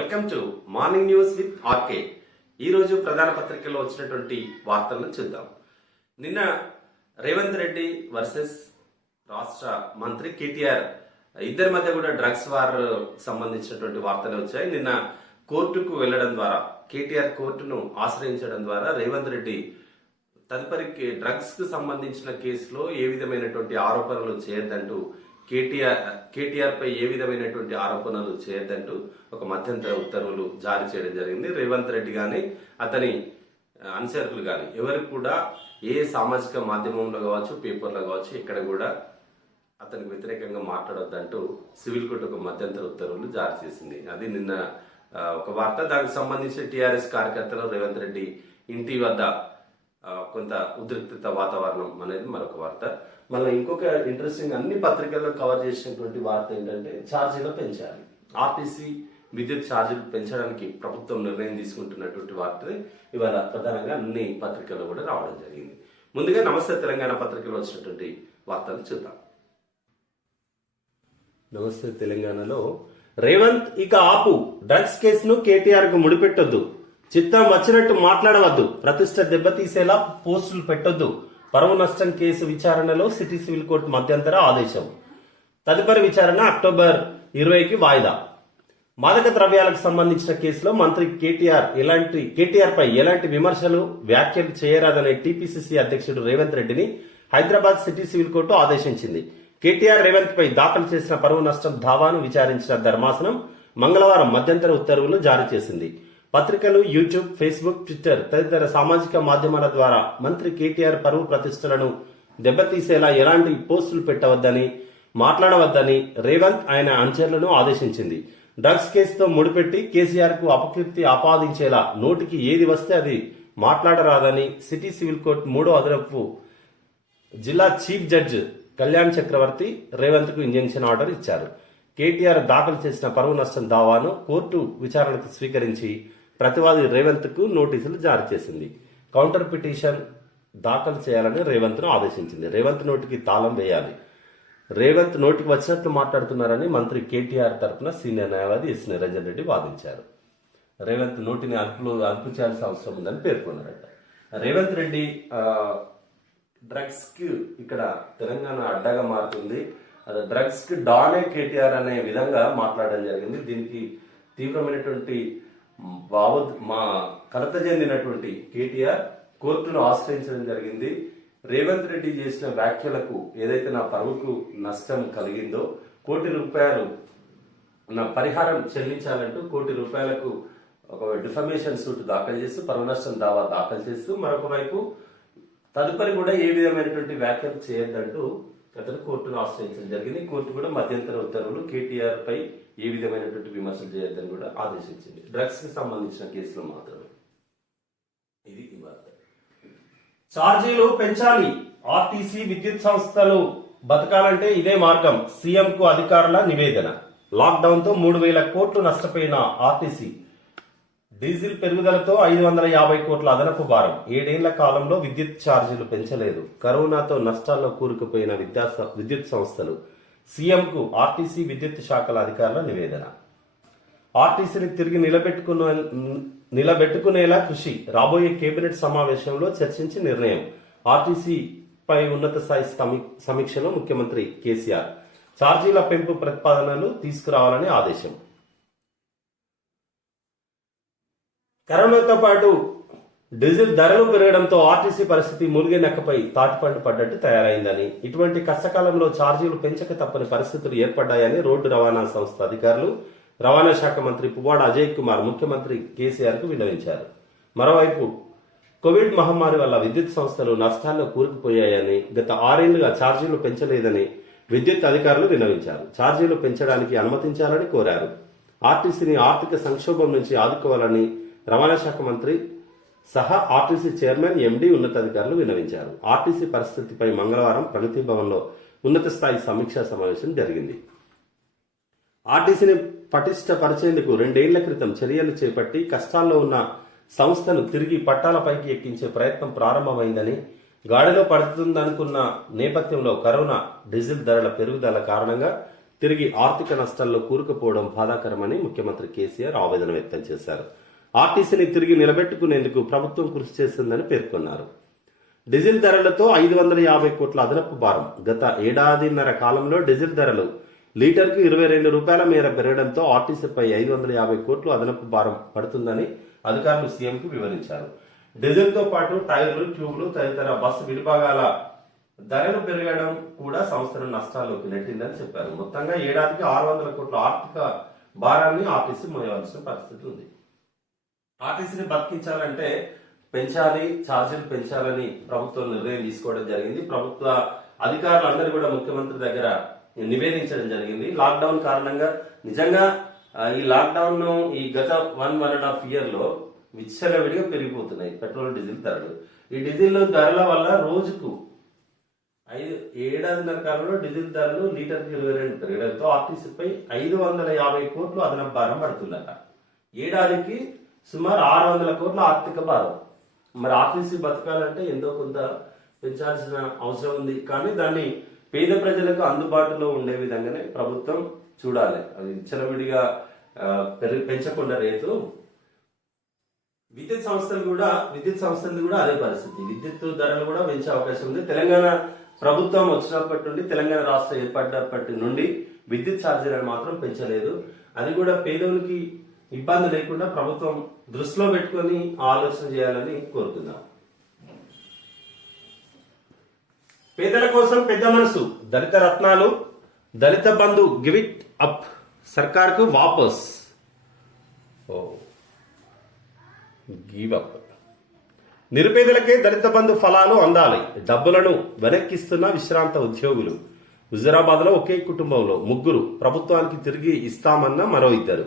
Welcome to morning news with RK. ఈరోజు ప్రధాన పత్రికల్లో వచ్చినటువంటి వార్తలను చూద్దాం. నిన్న రేవంత్ రెడ్డి వర్సెస్ రాష్ట్ర మంత్రి కేటీఆర్ ఇద్దరి మధ్య కూడా డ్రగ్స్ వార్ సంబంధించినటువంటి వార్తలు వచ్చాయి. నిన్న కోర్టుకు వెళ్లడం ద్వారా, కేటీఆర్ కోర్టును ఆశ్రయించడం ద్వారా రేవంత్ రెడ్డి తదుపరి డ్రగ్స్ కు సంబంధించిన కేసులో ఏ విధమైనటువంటి ఆరోపణలు చేయొద్దంటూ, కేటీఆర్ పై ఏ విధమైనటువంటి ఆరోపణలు చేయొద్దంటూ ఒక మధ్యంతర ఉత్తర్వులు జారీ చేయడం జరిగింది. రేవంత్ రెడ్డి గాని అతని అనుచరులు గాని ఎవరికి కూడా ఏ సామాజిక మాధ్యమంలో కావచ్చు, పేపర్లో కావచ్చు, ఎక్కడ కూడా అతనికి వ్యతిరేకంగా మాట్లాడొద్దంటూ సివిల్ కోర్టు ఒక మధ్యంతర ఉత్తర్వులు జారీ చేసింది. అది నిన్న ఒక వార్త. దానికి సంబంధించి టీఆర్ఎస్ కార్యకర్తలు రేవంత్ రెడ్డి ఇంటి వద్ద కొంత ఉద్రిక్తత వాతావరణం అనేది మరొక వార్త. మళ్ళీ ఇంకొక ఇంట్రెస్టింగ్, అన్ని పత్రికల్లో కవర్ చేసినటువంటి వార్త ఏంటంటే ఛార్జీలు పెంచాలి. ఆర్టీసీ విద్యుత్ ఛార్జీలు పెంచడానికి ప్రభుత్వం నిర్ణయం తీసుకుంటున్నటువంటి వార్త ఇవాళ ప్రధానంగా అన్ని పత్రికల్లో కూడా రావడం జరిగింది. ముందుగా నమస్తే తెలంగాణ పత్రికలో వచ్చినటువంటి వార్తలు చూద్దాం. నమస్తే తెలంగాణలో రేవంత్ ఇక ఆపు, డ్రగ్స్ కేసును కేటీఆర్ కు ముడిపెట్టొద్దు, చిత్తం వచ్చినట్టు మాట్లాడవద్దు, ప్రతిష్ట దెబ్బతీసేలా పోస్టులు పెట్టొద్దు, పరువు నష్టం కేసు విచారణలో సిటీ సివిల్ కోర్టు మధ్యంతర ఆదేశం, తదుపరి విచారణ అక్టోబర్ 20కి వాయిదా. మాదక ద్రవ్యాలకు సంబంధించిన కేసులో మంత్రి కేటీఆర్ పై ఎలాంటి విమర్శలు, వ్యాఖ్యలు చేయరాదనే టీపీసీసీ అధ్యక్షుడు రేవంత్ రెడ్డిని హైదరాబాద్ సిటీ సివిల్ కోర్టు ఆదేశించింది. కేటీఆర్ రేవంత్ పై దాఖలు చేసిన పరువు నష్టం దావాను విచారించిన ధర్మాసనం మంగళవారం మధ్యంతర ఉత్తర్వులు జారీ చేసింది. పత్రికలు, యూట్యూబ్, ఫేస్బుక్, ట్విట్టర్ తదితర సామాజిక మాధ్యమాల ద్వారా మంత్రి కేటీఆర్ పరువు ప్రతిష్టలను దెబ్బతీసేలా ఎలాంటి పోస్టులు పెట్టవద్దని, మాట్లాడవద్దని రేవంత్ ఆయన అనుచరులను ఆదేశించింది. డ్రగ్స్ కేసుతో ముడిపెట్టి కేసీఆర్ కు అపకీర్తి ఆపాదించేలా నోటికి ఏది వస్తే అది మాట్లాడరాదని సిటీ సివిల్ కోర్టు 3వ అదనపు జిల్లా చీఫ్ జడ్జ్ కళ్యాణ్ చక్రవర్తి రేవంత్ కు ఇంజంక్షన్ ఆర్డర్ ఇచ్చారు. కేటీఆర్ దాఖలు చేసిన పరువు నష్టం దావాను కోర్టు విచారణకు స్వీకరించి ప్రతివాది రేవంత్ కు నోటీసులు జారీ చేసింది. కౌంటర్ పిటిషన్ దాఖలు చేయాలని రేవంత్ ను ఆదేశించింది. రేవంత్ నోటికి తాళం వేయాలి. రేవంత్ నోటికి వచ్చినట్లు మాట్లాడుతున్నారని మంత్రి కేటీఆర్ తరఫున సీనియర్ న్యాయవాది ఎస్ నిరంజన్ రెడ్డి వాదించారు. రేవంత్ నోటిని అదుపు చేయాల్సిన అవసరం ఉందని పేర్కొన్నారట. రేవంత్ రెడ్డి డ్రగ్స్ కి ఇక్కడ తెలంగాణ అడ్డగా మారుతుంది, డ్రగ్స్ కి డానే కేటీఆర్ అనే విధంగా మాట్లాడడం జరిగింది. దీనికి తీవ్రమైనటువంటి కలత చెందినటువంటి కేటీఆర్ కోర్టును ఆశ్రయించడం జరిగింది. రేవంత్ రెడ్డి చేసిన వ్యాఖ్యలకు ఏదైతే నా పరువుకు నష్టం కలిగిందో ₹1 కోటి నా పరిహారం చెల్లించాలంటూ ₹1 కోటి ఒక డిఫమేషన్ సూట్ దాఖలు చేస్తూ పరువు నష్టం దావా దాఖలు చేస్తూ మరొక వైపు తదుపరి కూడా ఏ విధమైనటువంటి వ్యాఖ్యలు చేయొద్దంటూ అతను కోర్టును ఆశ్రయించడం జరిగింది. కోర్టు కూడా మధ్యంతర ఉత్తర్వులు కేటీఆర్ పై ఏ విధమైనటువంటి విమర్శలు చేయొద్దని కూడా ఆదేశించింది. డ్రగ్స్ కి సంబంధించిన కేసులో మాత్రమే. ఇది ఈ వార్త. ఛార్జీలు పెంచాలి, ఆర్టీసీ విద్యుత్ సంస్థలు బతకాలంటే ఇదే మార్గం, సీఎం కు అధికారుల నివేదన. లాక్డౌన్ తో 3,000 కోట్లు నష్టపోయిన ఆర్టీసీ డీజిల్ పెరుగుదలతో 550 కోట్ల అదనపు భారం. 7 ఏళ్ల కాలంలో విద్యుత్ ఛార్జీలు పెంచలేదు. కరోనాతో నష్టాల్లో కూరుకుపోయిన విద్యుత్ సంస్థలు, సీఎంకు ఆర్టీసీ విద్యుత్ శాఖల అధికారుల నివేదన. ఆర్టీసీని తిరిగి నిలబెట్టుకునేలా కృషి, రాబోయే కేబినెట్ సమావేశంలో చర్చించి నిర్ణయం. ఆర్టీసీపై ఉన్నత స్థాయి సమీక్షలో ముఖ్యమంత్రి కేసీఆర్ ఛార్జీల పెంపు ప్రతిపాదనలు తీసుకురావాలని ఆదేశం. కరోనాతో పాటు డీజిల్ ధరలు పెరగడంతో ఆర్టీసీ పరిస్థితి మునిగే నక్కపై తాటిపండు పడ్డట్టు తయారైందని, ఇటువంటి కష్టకాలంలో ఛార్జీలు పెంచక తప్పని పరిస్థితులు ఏర్పడ్డాయని రోడ్డు రవాణా సంస్థ అధికారులు, రవాణా శాఖ మంత్రి పువ్వాడ అజయ్ కుమార్ ముఖ్యమంత్రి కేసీఆర్ కు విన్నవించారు. మరోవైపు కోవిడ్ మహమ్మారి వల్ల విద్యుత్ సంస్థలు నష్టాల్లో కూరుకుపోయాయని, గత 6 ఏళ్లుగా ఛార్జీలు పెంచలేదని విద్యుత్ అధికారులు విన్నవించారు. ఛార్జీలు పెంచడానికి అనుమతించాలని కోరారు. ఆర్టీసీని ఆర్థిక సంక్షోభం నుంచి ఆదుకోవాలని రవాణా శాఖ మంత్రి సహా ఆర్టీసీ చైర్మన్, ఎండీ, ఉన్నతాధికారులు విన్నవించారు. ఆర్టీసీ పరిస్థితిపై మంగళవారం ప్రగతి భవన్లో ఉన్నత స్థాయి సమీక్షా సమావేశం జరిగింది. ఆర్టీసీని పటిష్టపరిచేందుకు 2 ఏళ్ల క్రితం చర్యలు చేపట్టి కష్టాల్లో ఉన్న సంస్థను తిరిగి పట్టాలపైకి ఎక్కించే ప్రయత్నం ప్రారంభమైందని, గాడిలో పడుతుందనుకున్న నేపథ్యంలో కరోనా, డీజిల్ ధరల పెరుగుదల కారణంగా తిరిగి ఆర్థిక నష్టాల్లో కూరుకుపోవడం బాధాకరమని ముఖ్యమంత్రి కేసీఆర్ ఆవేదన వ్యక్తం చేశారు. ఆర్టీసీని తిరిగి నిలబెట్టుకునేందుకు ప్రభుత్వం కృషి చేస్తుందని పేర్కొన్నారు. డీజిల్ ధరలతో 550 కోట్ల అదనపు భారం. గత ఏడాదిన్నర కాలంలో డీజిల్ ధరలు లీటర్కు 22 రూపాయల మేర పెరగడంతో ఆర్టీసీపై 550 కోట్లు అదనపు భారం పడుతుందని అధికారులు సీఎంకు వివరించారు. డీజిల్తో పాటు టైర్లు, ట్యూబ్లు తదితర బస్సు విడిభాగాల ధరలు పెరగడం కూడా సంస్థను నష్టాల్లోకి నెట్టిందని చెప్పారు. మొత్తంగా ఏడాదికి 600 కోట్ల ఆర్థిక భారాన్ని ఆర్టీసీ మోయవలసిన పరిస్థితి ఉంది. ఆర్టీసీని బతికించాలంటే పెంచాలి, ఛార్జీలు పెంచాలని ప్రభుత్వం నిర్ణయం తీసుకోవడం జరిగింది. ప్రభుత్వ అధికారులందరూ కూడా ముఖ్యమంత్రి దగ్గర నివేదించడం జరిగింది. లాక్డౌన్ కారణంగా నిజంగా ఈ లాక్డౌన్ ఈ గత 1.5 ఇయర్ లో విచ్చలవిడిగా పెరిగిపోతున్నాయి పెట్రోల్, డీజిల్ ధరలు. ఈ డీజిల్ ధరల వల్ల రోజుకు ఏడాదిన్నర కాలంలో డీజిల్ ధరలు లీటర్కి 22 పెరగడంతో ఆర్టీసీపై 550 కోట్లు అదనపు భారం పడుతుందట. ఏడాదికి సుమారు 600 కోట్ల ఆర్థిక భారం. మరి ఆర్టీసీ బతకాలంటే ఎంతో కొంత పెంచాల్సిన అవసరం ఉంది. కానీ దాన్ని పేద ప్రజలకు అందుబాటులో ఉండే విధంగానే ప్రభుత్వం చూడాలి. అది విచ్చలవిడిగా పెంచకుండా రేటు. విద్యుత్ సంస్థలు కూడా అదే పరిస్థితి. విద్యుత్ ధరలు కూడా పెంచే అవకాశం ఉంది. తెలంగాణ ప్రభుత్వం వచ్చినప్పటి నుండి, తెలంగాణ రాష్ట్రం ఏర్పడినప్పటి నుండి విద్యుత్ ఛార్జీలను మాత్రం పెంచలేదు. అది కూడా పేదోనికి ఇబ్బంది లేకుండా ప్రభుత్వం దృష్టిలో పెట్టుకొని ఆలోచన చేయాలని కోరుతున్నాం. పేదల కోసం పెద్ద మనసు. దళిత రత్నాలు, దళిత బంధు గివ్ ఇట్ అప్, సర్కార్కు వాపస్. Give up. నిరుపేదలకే దళిత బంధు ఫలాలు అందాలి. డబ్బులను వెనక్కిస్తున్న విశ్రాంత ఉద్యోగులు. హుజురాబాద్ లో ఒకే కుటుంబంలో 3 ప్రభుత్వానికి తిరిగి ఇస్తామన్న మరో 2.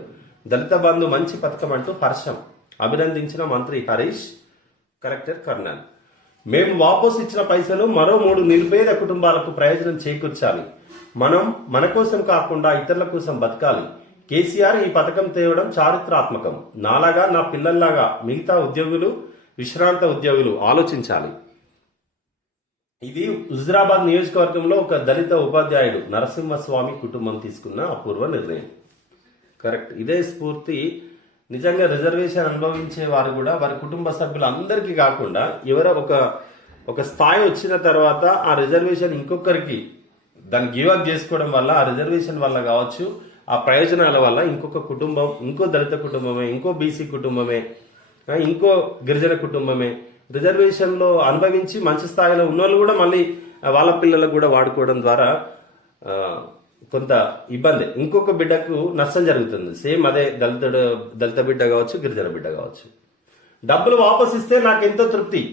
దళిత బంధు మంచి పథకం అంటూ హర్షం అభినందించిన మంత్రి హరీష్. Collector colonel. మేము వాపసు ఇచ్చిన పైసలు మరో 3 నిరుపేద కుటుంబాలకు ప్రయోజనం చేకూర్చాలి. మనం మన కోసం కాకుండా ఇతరుల కోసం బతకాలి. కేసీఆర్ ఈ పథకం తేవడం చారిత్రాత్మకం. నాలాగా, నా పిల్లల్లాగా మిగతా ఉద్యోగులు, విశ్రాంత ఉద్యోగులు ఆలోచించాలి. ఇది హుజురాబాద్ నియోజకవర్గంలో ఒక దళిత ఉపాధ్యాయుడు నరసింహస్వామి కుటుంబం తీసుకున్న అపూర్వ నిర్ణయం. కరెక్ట్. ఇదే స్ఫూర్తి నిజంగా రిజర్వేషన్ అనుభవించే వారు కూడా వారి కుటుంబ సభ్యులందరికీ కాకుండా ఎవరో ఒక స్థాయి వచ్చిన తర్వాత ఆ రిజర్వేషన్ ఇంకొకరికి దాన్ని గివప్ చేసుకోవడం వల్ల, ఆ రిజర్వేషన్ వల్ల కావచ్చు, ఆ ప్రయోజనాల వల్ల ఇంకొక కుటుంబం, ఇంకో దళిత కుటుంబమే, ఇంకో బీసీ కుటుంబమే, ఇంకో గిరిజన కుటుంబమే రిజర్వేషన్ లో అనుభవించి మంచి స్థాయిలో ఉన్నోళ్ళు కూడా మళ్ళీ వాళ్ళ పిల్లలకు కూడా వాడుకోవడం ద్వారా కొంత ఇబ్బంది, ఇంకొక బిడ్డకు నష్టం జరుగుతుంది. సేమ్ అదే దళిత బిడ్డ కావచ్చు, గిరిజన బిడ్డ కావచ్చు. డబ్బులు వాపసు ఇస్తే నాకెంతో తృప్తి.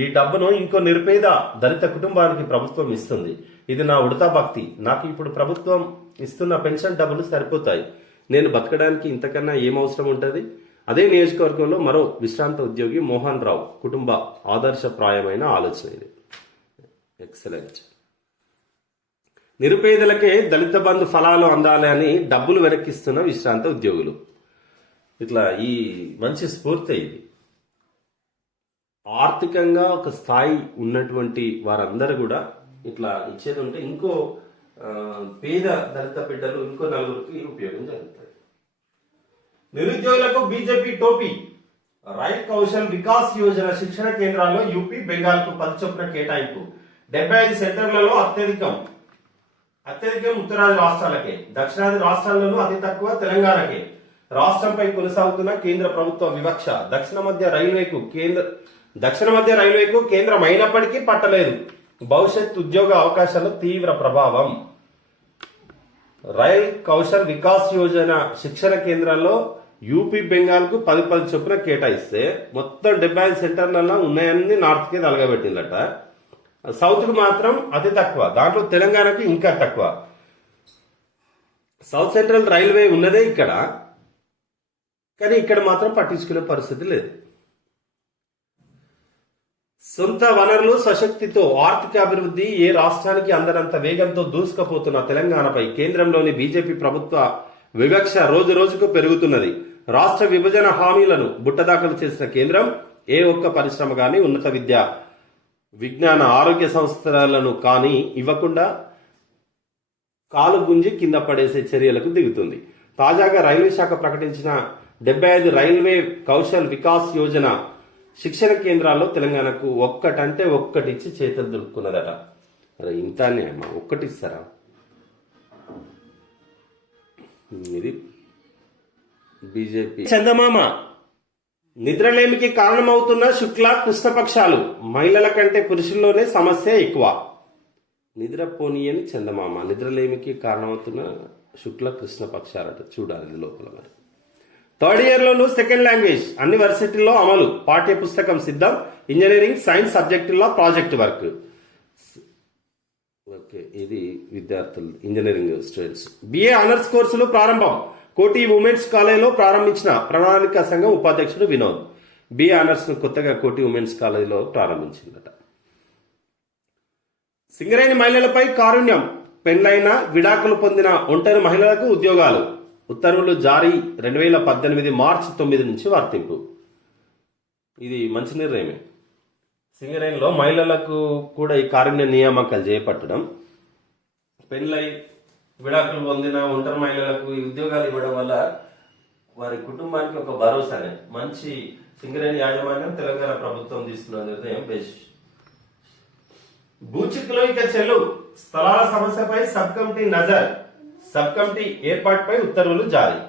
ఈ డబ్బును ఇంకో నిరుపేద దళిత కుటుంబానికి ప్రభుత్వం ఇస్తుంది. ఇది నా ఉడతా భక్తి. నాకు ఇప్పుడు ప్రభుత్వం ఇస్తున్న పెన్షన్ డబ్బులు సరిపోతాయి. నేను బతకడానికి ఇంతకన్నా ఏం అవసరం ఉంటుంది? అదే నియోజకవర్గంలో మరో విశ్రాంత ఉద్యోగి మోహన్ రావు కుటుంబ ఆదర్శప్రాయమైన ఆలోచన ఇది. ఎక్సలెంట్. నిరుపేదలకే దళిత బంధు ఫలాలు అందాలి అని డబ్బులు వెనక్కిస్తున్న విశ్రాంత ఉద్యోగులు. ఇట్లా ఈ మంచి స్ఫూర్తి ఇది. ఆర్థికంగా ఒక స్థాయి ఉన్నటువంటి వారందరూ కూడా ఇట్లా ఇచ్చేది ఉంటే ఇంకో పేద దళిత బిడ్డలు ఇంకో 4కి ఉపయోగం జరుగుతుంది. నిరుద్యోగులకు బీజేపీ టోపీ. రైట్ కౌశల్ వికాస్ యోజన శిక్షణ కేంద్రాల్లో యూపీ, బెంగాల్ కు 10 చొప్పున కేటాయింపు. 75 సెంటర్లలో అత్యధికం ఉత్తరాది రాష్ట్రాలకే. దక్షిణాది రాష్ట్రాల్లోనూ అతి తక్కువ తెలంగాణకే. రాష్ట్రంపై కొనసాగుతున్న కేంద్ర ప్రభుత్వ వివక్ష. దక్షిణ మధ్య రైల్వేకు కేంద్రం అయినప్పటికీ పట్టలేదు. భవిష్యత్ ఉద్యోగ అవకాశాలు తీవ్ర ప్రభావం. రైల్ కౌశల్ వికాస్ యోజన శిక్షణ కేంద్రాల్లో యూపీ, బెంగాల్ కు 10 చొప్పున కేటాయిస్తే మొత్తం 75 సెంటర్లలో ఉన్నాయన్ని నార్త్ కి తలగబెట్టిందట. సౌత్ కు మాత్రం అతి తక్కువ. దాంట్లో తెలంగాణకు ఇంకా తక్కువ. సౌత్ సెంట్రల్ రైల్వే ఉన్నదే ఇక్కడ, కానీ ఇక్కడ మాత్రం పట్టించుకునే పరిస్థితి లేదు. సొంత వనరులు, స్వశక్తితో ఆర్థిక అభివృద్ధి ఏ రాష్ట్రానికి అందనంత వేగంతో దూసుకుపోతున్న తెలంగాణపై కేంద్రంలోని బీజేపీ ప్రభుత్వ వివక్ష రోజు రోజుకు పెరుగుతున్నది. రాష్ట్ర విభజన హామీలను బుట్టదాఖలు చేసిన కేంద్రం ఏ ఒక్క పరిశ్రమ గాని, ఉన్నత విద్య, విజ్ఞాన, ఆరోగ్య సంస్థలను కానీ ఇవ్వకుండా కాలు గుంజి కింద పడేసే చర్యలకు దిగుతుంది. తాజాగా రైల్వే శాఖ ప్రకటించిన 75 రైల్వే కౌశల్ వికాస్ యోజన శిక్షణ కేంద్రాల్లో తెలంగాణకు ఒక్కటంటే ఒక్కటిచ్చి చేతులు దులుపుకున్నదట. అరే ఇంతానే అమ్మా, ఒక్కటిస్తారా? ఇది బీజేపీ. చందమామ నిద్రలేమికి కారణమవుతున్న శుక్ల కృష్ణపక్షాలు, మహిళల కంటే పురుషుల్లోనే సమస్య ఎక్కువ. నిద్రపోనీయని చందమామ, నిద్రలేమికి కారణమవుతున్న శుక్ల కృష్ణపక్షాలట. చూడాలి ఇది లోపల. మరి థర్డ్ ఇయర్ లోను సెకండ్ లాంగ్వేజ్ అన్ని వర్సిటీల్లో అమలు, పాఠ్య పుస్తకం సిద్ధం, ఇంజనీరింగ్ సైన్స్ సబ్జెక్టుల్లో ప్రాజెక్ట్ వర్క్. ఓకే, ఇది విద్యార్థులు ఇంజనీరింగ్ స్టూడెంట్స్. బిఏ ఆనర్స్ కోర్సులు ప్రారంభం, కోటి ఉమెన్స్ కాలేజీలో ప్రారంభించిన ప్రణాళిక సంఘం ఉపాధ్యక్షుడు వినోద్. బిఏ ఆనర్స్ ను కొత్తగా కోటి ఉమెన్స్ కాలేజీలో ప్రారంభించిందట. సింగరేణి మహిళలపై కారుణ్యం, పెండ్లైన విడాకులు పొందిన ఒంటరి మహిళలకు ఉద్యోగాలు. ఉత్తర్వులు జారీ 2018 మార్చి 9 నుంచి వర్తింపు. ఇది మంచి నిర్ణయమే. సింగరేణిలో మహిళలకు కూడా ఈ కారుణ్య నియామకాలు చేపట్టడం, పెండ్లై విడాకులు పొందిన ఒంటరి మహిళలకు ఈ ఉద్యోగాలు ఇవ్వడం వల్ల వారి కుటుంబానికి ఒక భరోసానే. మంచి సింగరేణి యాజమాన్యం తెలంగాణ ప్రభుత్వం తీసుకున్న నిర్ణయం బెస్ట్. భూచిక్కులో ఇక చెల్లు, స్థలాల సమస్యపై సబ్ కమిటీ నజర్, సబ్ కమిటీ ఏర్పాటుపై ఉత్తర్వులు జారీ.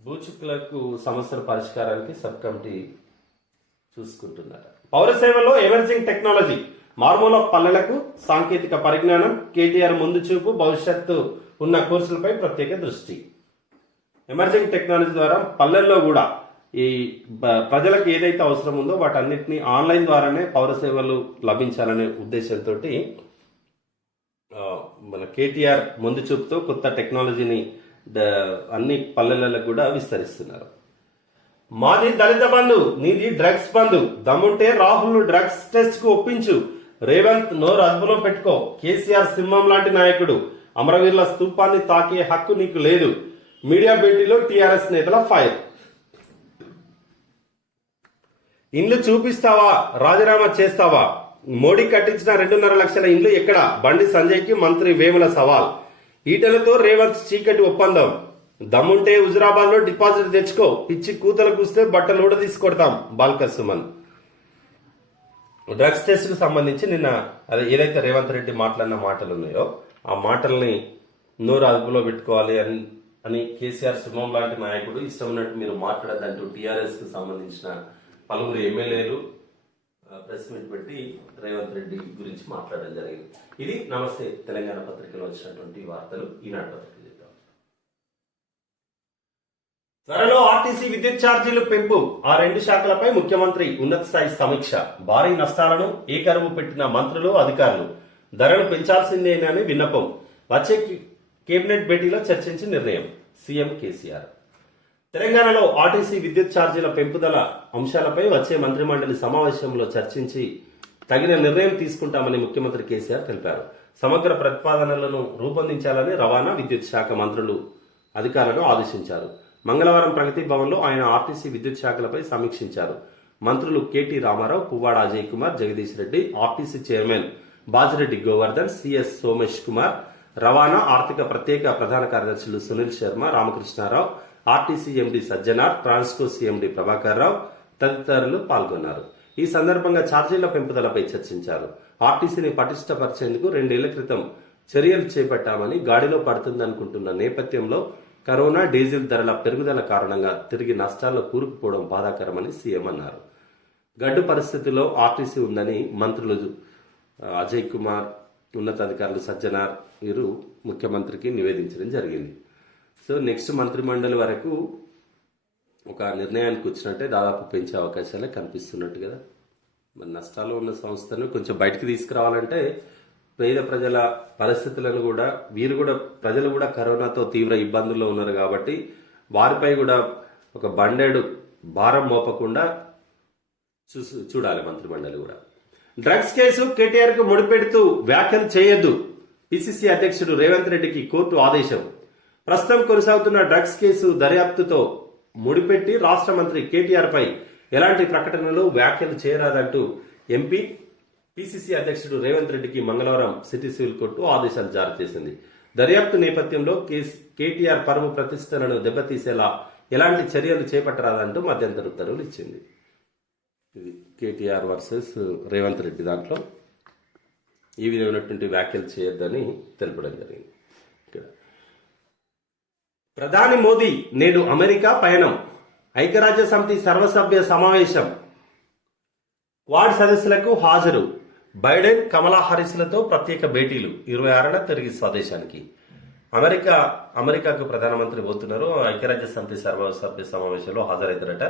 భూచిక్కులకు సమస్యల పరిష్కారానికి సబ్ కమిటీ చూసుకుంటున్నారు. పౌర సేవలో ఎమర్జింగ్ టెక్నాలజీ, మారుమూల పల్లెలకు సాంకేతిక పరిజ్ఞానం, కేటీఆర్ ముందు చూపు, భవిష్యత్తు ఉన్న కోర్సులపై ప్రత్యేక దృష్టి. ఎమర్జింగ్ టెక్నాలజీ ద్వారా పల్లెల్లో కూడా ఈ ప్రజలకు ఏదైతే అవసరం ఉందో వాటన్నిటిని ఆన్లైన్ ద్వారానే పౌర సేవలు లభించాలనే ఉద్దేశంతో మన కేటీఆర్ ముందు చూపుతో కొత్త టెక్నాలజీని అన్ని పల్లెలకు కూడా విస్తరిస్తున్నారు. మాది దళిత బంధు, నీది డ్రగ్స్ బంధు, దమ్ముంటే రాహుల్ ను డ్రగ్స్ టెస్ట్ కు ఒప్పించు, రేవంత్ నోరు అదుపులో పెట్టుకో, కేసీఆర్ సింహం లాంటి నాయకుడు, అమరవీరుల స్తూపాన్ని తాకే హక్కు నీకు లేదు. మీడియా భేటీలో టీఆర్ఎస్ నేతల ఫైర్. ఇండ్లు చూపిస్తావా, రాజీనామా చేస్తావా? మోడీ కట్టించిన 2.5 లక్షల ఇండ్లు ఎక్కడ? బండి సంజయ్ కి మంత్రి వేముల సవాల్. ఈటలతో రేవంత్ చీకటి ఒప్పందం, దమ్ముంటే హుజురాబాద్ లో డిపాజిట్ తెచ్చుకో, పిచ్చి కూతలు కూస్తే బట్టలు కూడా తీసుకొడతాం బాల్క సుమన్. డ్రగ్స్ టెస్ట్ కు సంబంధించి నిన్న అదే ఏదైతే రేవంత్ రెడ్డి మాట్లాడిన మాటలు ఉన్నాయో ఆ మాటల్ని నోరు అదుపులో పెట్టుకోవాలి అని కేసీఆర్ సింహం లాంటి నాయకుడు ఇష్టం ఉన్నట్టు మీరు మాట్లాడద్దంటూ టీఆర్ఎస్ కు సంబంధించిన పలువురు ఎమ్మెల్యేలు ప్రెస్ మీట్ పెట్టి రేవంత్ రెడ్డి గురించి మాట్లాడడం జరిగింది. ఇది నమస్తే తెలంగాణ పత్రికలో వచ్చినటువంటి వార్తలు. ఈనాడు పత్రిక చెప్తాం. త్వరలో ఆర్టీసీ విద్యుత్ ఛార్జీలు పెంపు, ఆ 2 శాఖలపై ముఖ్యమంత్రి ఉన్నత స్థాయి సమీక్ష. భారీ నష్టాలను ఏకరువు పెట్టిన మంత్రులు, అధికారులు. ధరలు పెంచాల్సిందేనని విన్నపం. వచ్చే కేబినెట్ భేటీలో చర్చించి నిర్ణయం. సీఎం కేసీఆర్. తెలంగాణలో ఆర్టీసీ విద్యుత్ ఛార్జీల పెంపుదల అంశాలపై వచ్చే మంత్రిమండలి సమావేశంలో చర్చించి తగిన నిర్ణయం తీసుకుంటామని ముఖ్యమంత్రి కేసీఆర్ తెలిపారు. సమగ్ర ప్రతిపాదనలను రూపొందించాలని రవాణా, విద్యుత్ శాఖ మంత్రులు అధికారులను ఆదేశించారు. మంగళవారం ప్రగతి భవన్లో ఆయన ఆర్టీసీ విద్యుత్ శాఖలపై సమీక్షించారు. మంత్రులు KT Rama Rao, Puvvada Ajay Kumar, Jagadish Reddy, RTC chairman Bajireddy Govardhan, CS Somesh Kumar, రవాణా ఆర్థిక ప్రత్యేక ప్రధాన కార్యదర్శులు Sunil Sharma, Ramakrishna Rao, RTC MD Sajjanar, Transco CMD Prabhakar Rao తదితరులు పాల్గొన్నారు. ఈ సందర్భంగా ఛార్జీల పెంపుదలపై చర్చించారు. ఆర్టీసీని పటిష్టపరిచేందుకు 2 ఏళ్ల క్రితం చర్యలు చేపట్టామని, గాడిలో పడుతుందనుకుంటున్న నేపథ్యంలో కరోనా, డీజిల్ ధరల పెరుగుదల కారణంగా తిరిగి నష్టాల్లో కూరుకుపోవడం బాధాకరమని సీఎం అన్నారు. గడ్డు పరిస్థితుల్లో ఆర్టీసీ ఉందని మంత్రులు అజయ్ కుమార్, ఉన్నతాధికారులు సజ్జనార్ వీరు ముఖ్యమంత్రికి నివేదించడం జరిగింది. సో నెక్స్ట్ మంత్రిమండలి వరకు ఒక నిర్ణయానికి వచ్చినట్టే దాదాపు పెంచే అవకాశాలే కనిపిస్తున్నట్టు కదా. మరి నష్టాలు ఉన్న సంస్థను కొంచెం బయటకు తీసుకురావాలంటే పేద ప్రజల పరిస్థితులను కూడా ప్రజలు కూడా కరోనాతో తీవ్ర ఇబ్బందుల్లో ఉన్నారు కాబట్టి వారిపై కూడా ఒక బండెడు భారం మోపకుండా చూడాలి మంత్రిమండలి కూడా. డ్రగ్స్ కేసు కేటీఆర్ కు ముడిపెడుతూ వ్యాఖ్యలు చేయొద్దు, పిసిసి అధ్యక్షుడు రేవంత్ రెడ్డికి కోర్టు ఆదేశం. ప్రస్తుతం కొనసాగుతున్న డ్రగ్స్ కేసు దర్యాప్తుతో ముడిపెట్టి రాష్ట్ర మంత్రి కేటీఆర్ పై ఎలాంటి ప్రకటనలు, వ్యాఖ్యలు చేయరాదంటూ ఎంపీ పిసిసి అధ్యక్షుడు రేవంత్ రెడ్డికి మంగళవారం సిటీ సివిల్ కోర్టు ఆదేశాలు జారీ చేసింది. దర్యాప్తు నేపథ్యంలో కేటీఆర్ పరువు ప్రతిష్టలను దెబ్బతీసేలా ఎలాంటి చర్యలు చేపట్టరాదంటూ మధ్యంతర ఉత్తర్వులు ఇచ్చింది. ఇది కేటీఆర్ వర్సెస్ రేవంత్ రెడ్డి దాంట్లో ఈ విధమైనటువంటి వ్యాఖ్యలు చేయొద్దని తెలపడం జరిగింది. ఇక్కడ ప్రధాని మోదీ నేడు అమెరికా పయనం, ఐక్యరాజ్య సమితి సర్వసభ్య సమావేశం, క్వాడ్ సదస్సులకు హాజరు, బైడెన్ కమలా హారిస్లతో ప్రత్యేక భేటీలు, 26న తిరిగి స్వదేశానికి. అమెరికాకు ప్రధానమంత్రి పోతున్నారు. ఐక్యరాజ్య సమితి సర్వసభ్య సమావేశంలో హాజరవుతారట.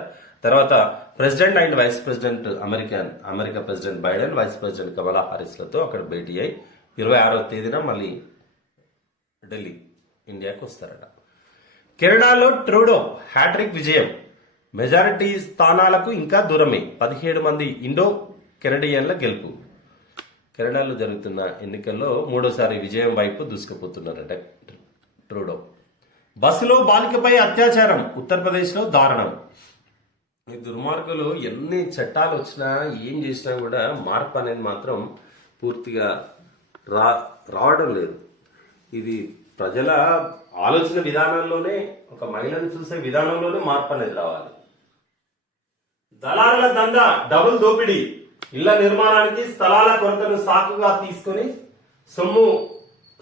తర్వాత president and vice president America president Biden, vice president Kamala హారిస్లతో అక్కడ భేటీ అయి 26వ తేదీన మళ్ళీ ఢిల్లీ ఇండియాకు వస్తారట. కెనడాలో ట్రూడో హ్యాట్రిక్ విజయం, మెజారిటీ స్థానాలకు ఇంకా దూరమే, 17 మంది ఇండో కెనడియన్ల గెలుపు. కెనడాలో జరుగుతున్న ఎన్నికల్లో 3వసారి విజయం వైపు దూసుకుపోతున్నారట ట్రూడో. బస్సులో బాలికపై అత్యాచారం, ఉత్తరప్రదేశ్లో దారుణం. ఈ దుర్మార్గులు ఎన్ని చట్టాలు వచ్చినా ఏం చేసినా కూడా మార్పు అనేది మాత్రం పూర్తిగా రావడం లేదు. ఇది ప్రజల ఆలోచన విధానంలోనే, ఒక మహిళను చూసే విధానంలోనే మార్పు అనేది రావాలి. దళారుల దందా, డబుల్ దోపిడీ, ఇళ్ల నిర్మాణానికి స్థలాల కొరతను సాకుగా తీసుకుని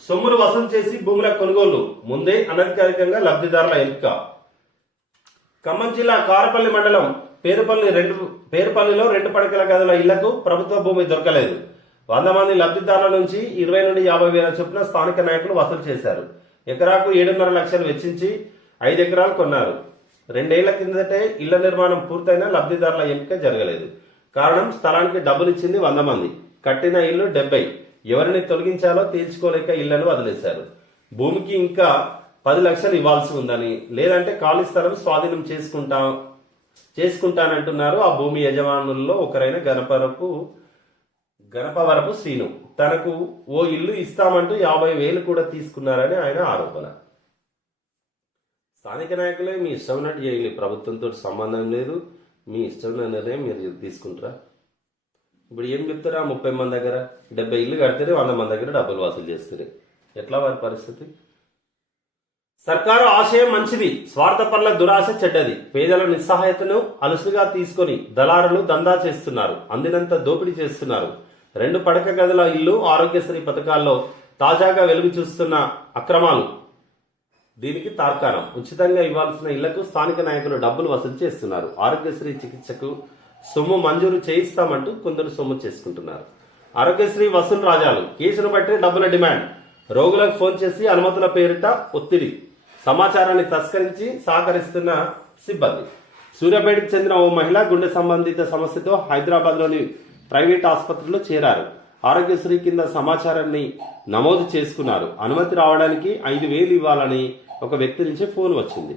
సొమ్మును వసూలు చేసి భూముల కొనుగోలు, ముందే అనధికారికంగా లబ్ధిదారుల ఎంపిక. ఖమ్మం జిల్లా కారపల్లి మండలం పేరుపల్లిలో 2 పడకల గదుల ఇళ్లకు ప్రభుత్వ భూమి దొరకలేదు. 100 మంది లబ్ధిదారుల నుంచి 20 నుండి 50 వేల చొప్పున స్థానిక నాయకులు వసూలు చేశారు. ఎకరాకు 7.5 లక్షలు వెచ్చించి 5 ఎకరాలు కొన్నారు. 2 ఏళ్ల కిందటే ఇళ్ల నిర్మాణం పూర్తయినా లబ్ధిదారుల ఎంపిక జరగలేదు. కారణం, స్థలానికి డబ్బులు ఇచ్చింది 100 మంది, కట్టిన ఇల్లు 70. ఎవరిని తొలగించాలో తేల్చుకోలేక ఇళ్లను వదిలేశారు. భూమికి ఇంకా 10 లక్షలు ఇవ్వాల్సి ఉందని, లేదంటే ఖాళీ స్థలం స్వాధీనం చేసుకుంటానంటున్నారు. ఆ భూమి యజమానుల్లో ఒకరైన గణపవరపు శ్రీను తనకు ఓ ఇల్లు ఇస్తామంటూ 50,000 కూడా తీసుకున్నారని ఆయన ఆరోపణ. స్థానిక నాయకులే మీ ఇష్టం ఉన్నట్టు చేయాలి, ప్రభుత్వంతో సంబంధం లేదు, మీ ఇష్టం నిర్ణయం మీరు తీసుకుంటారా? ఇప్పుడు ఏం చెప్తారా? 30 మంది దగ్గర 70 ఇల్లు కడితేనే 100 మంది దగ్గర డబ్బులు వసూలు చేస్తారు. ఎట్లా వారి పరిస్థితి? సర్కారు ఆశయం మంచిది, స్వార్థపరుల దురాశ చెడ్డది. పేదల నిస్సహాయతను అలుసుగా తీసుకొని దళారులు దందా చేస్తున్నారు, అందినంత దోపిడీ చేస్తున్నారు. 2 పడక గదుల ఇల్లు, ఆరోగ్యశ్రీ పథకాల్లో తాజాగా వెలుగు చూస్తున్న అక్రమాలు దీనికి తార్కాణం. ఉచితంగా ఇవ్వాల్సిన ఇళ్లకు స్థానిక నాయకులు డబ్బులు వసూలు చేస్తున్నారు. ఆరోగ్యశ్రీ చికిత్సకు సొమ్ము మంజూరు చేయిస్తామంటూ కొందరు సొమ్ము చేసుకుంటున్నారు. ఆరోగ్యశ్రీ వసూలు రాజాలు, కేసును బట్టి డబ్బుల డిమాండ్, రోగులకు ఫోన్ చేసి అనుమతుల పేరిట ఒత్తిడి, సమాచారాన్ని తస్కరించి సహకరిస్తున్న సిబ్బంది. సూర్యాపేటకు చెందిన ఓ మహిళ గుండె సంబంధిత సమస్యతో హైదరాబాద్లోని ప్రైవేట్ ఆసుపత్రిలో చేరారు. ఆరోగ్యశ్రీ కింద సమాచారాన్ని నమోదు చేసుకున్నారు. అనుమతి రావడానికి 5,000 ఇవ్వాలని ఒక వ్యక్తి నుంచి ఫోన్ వచ్చింది.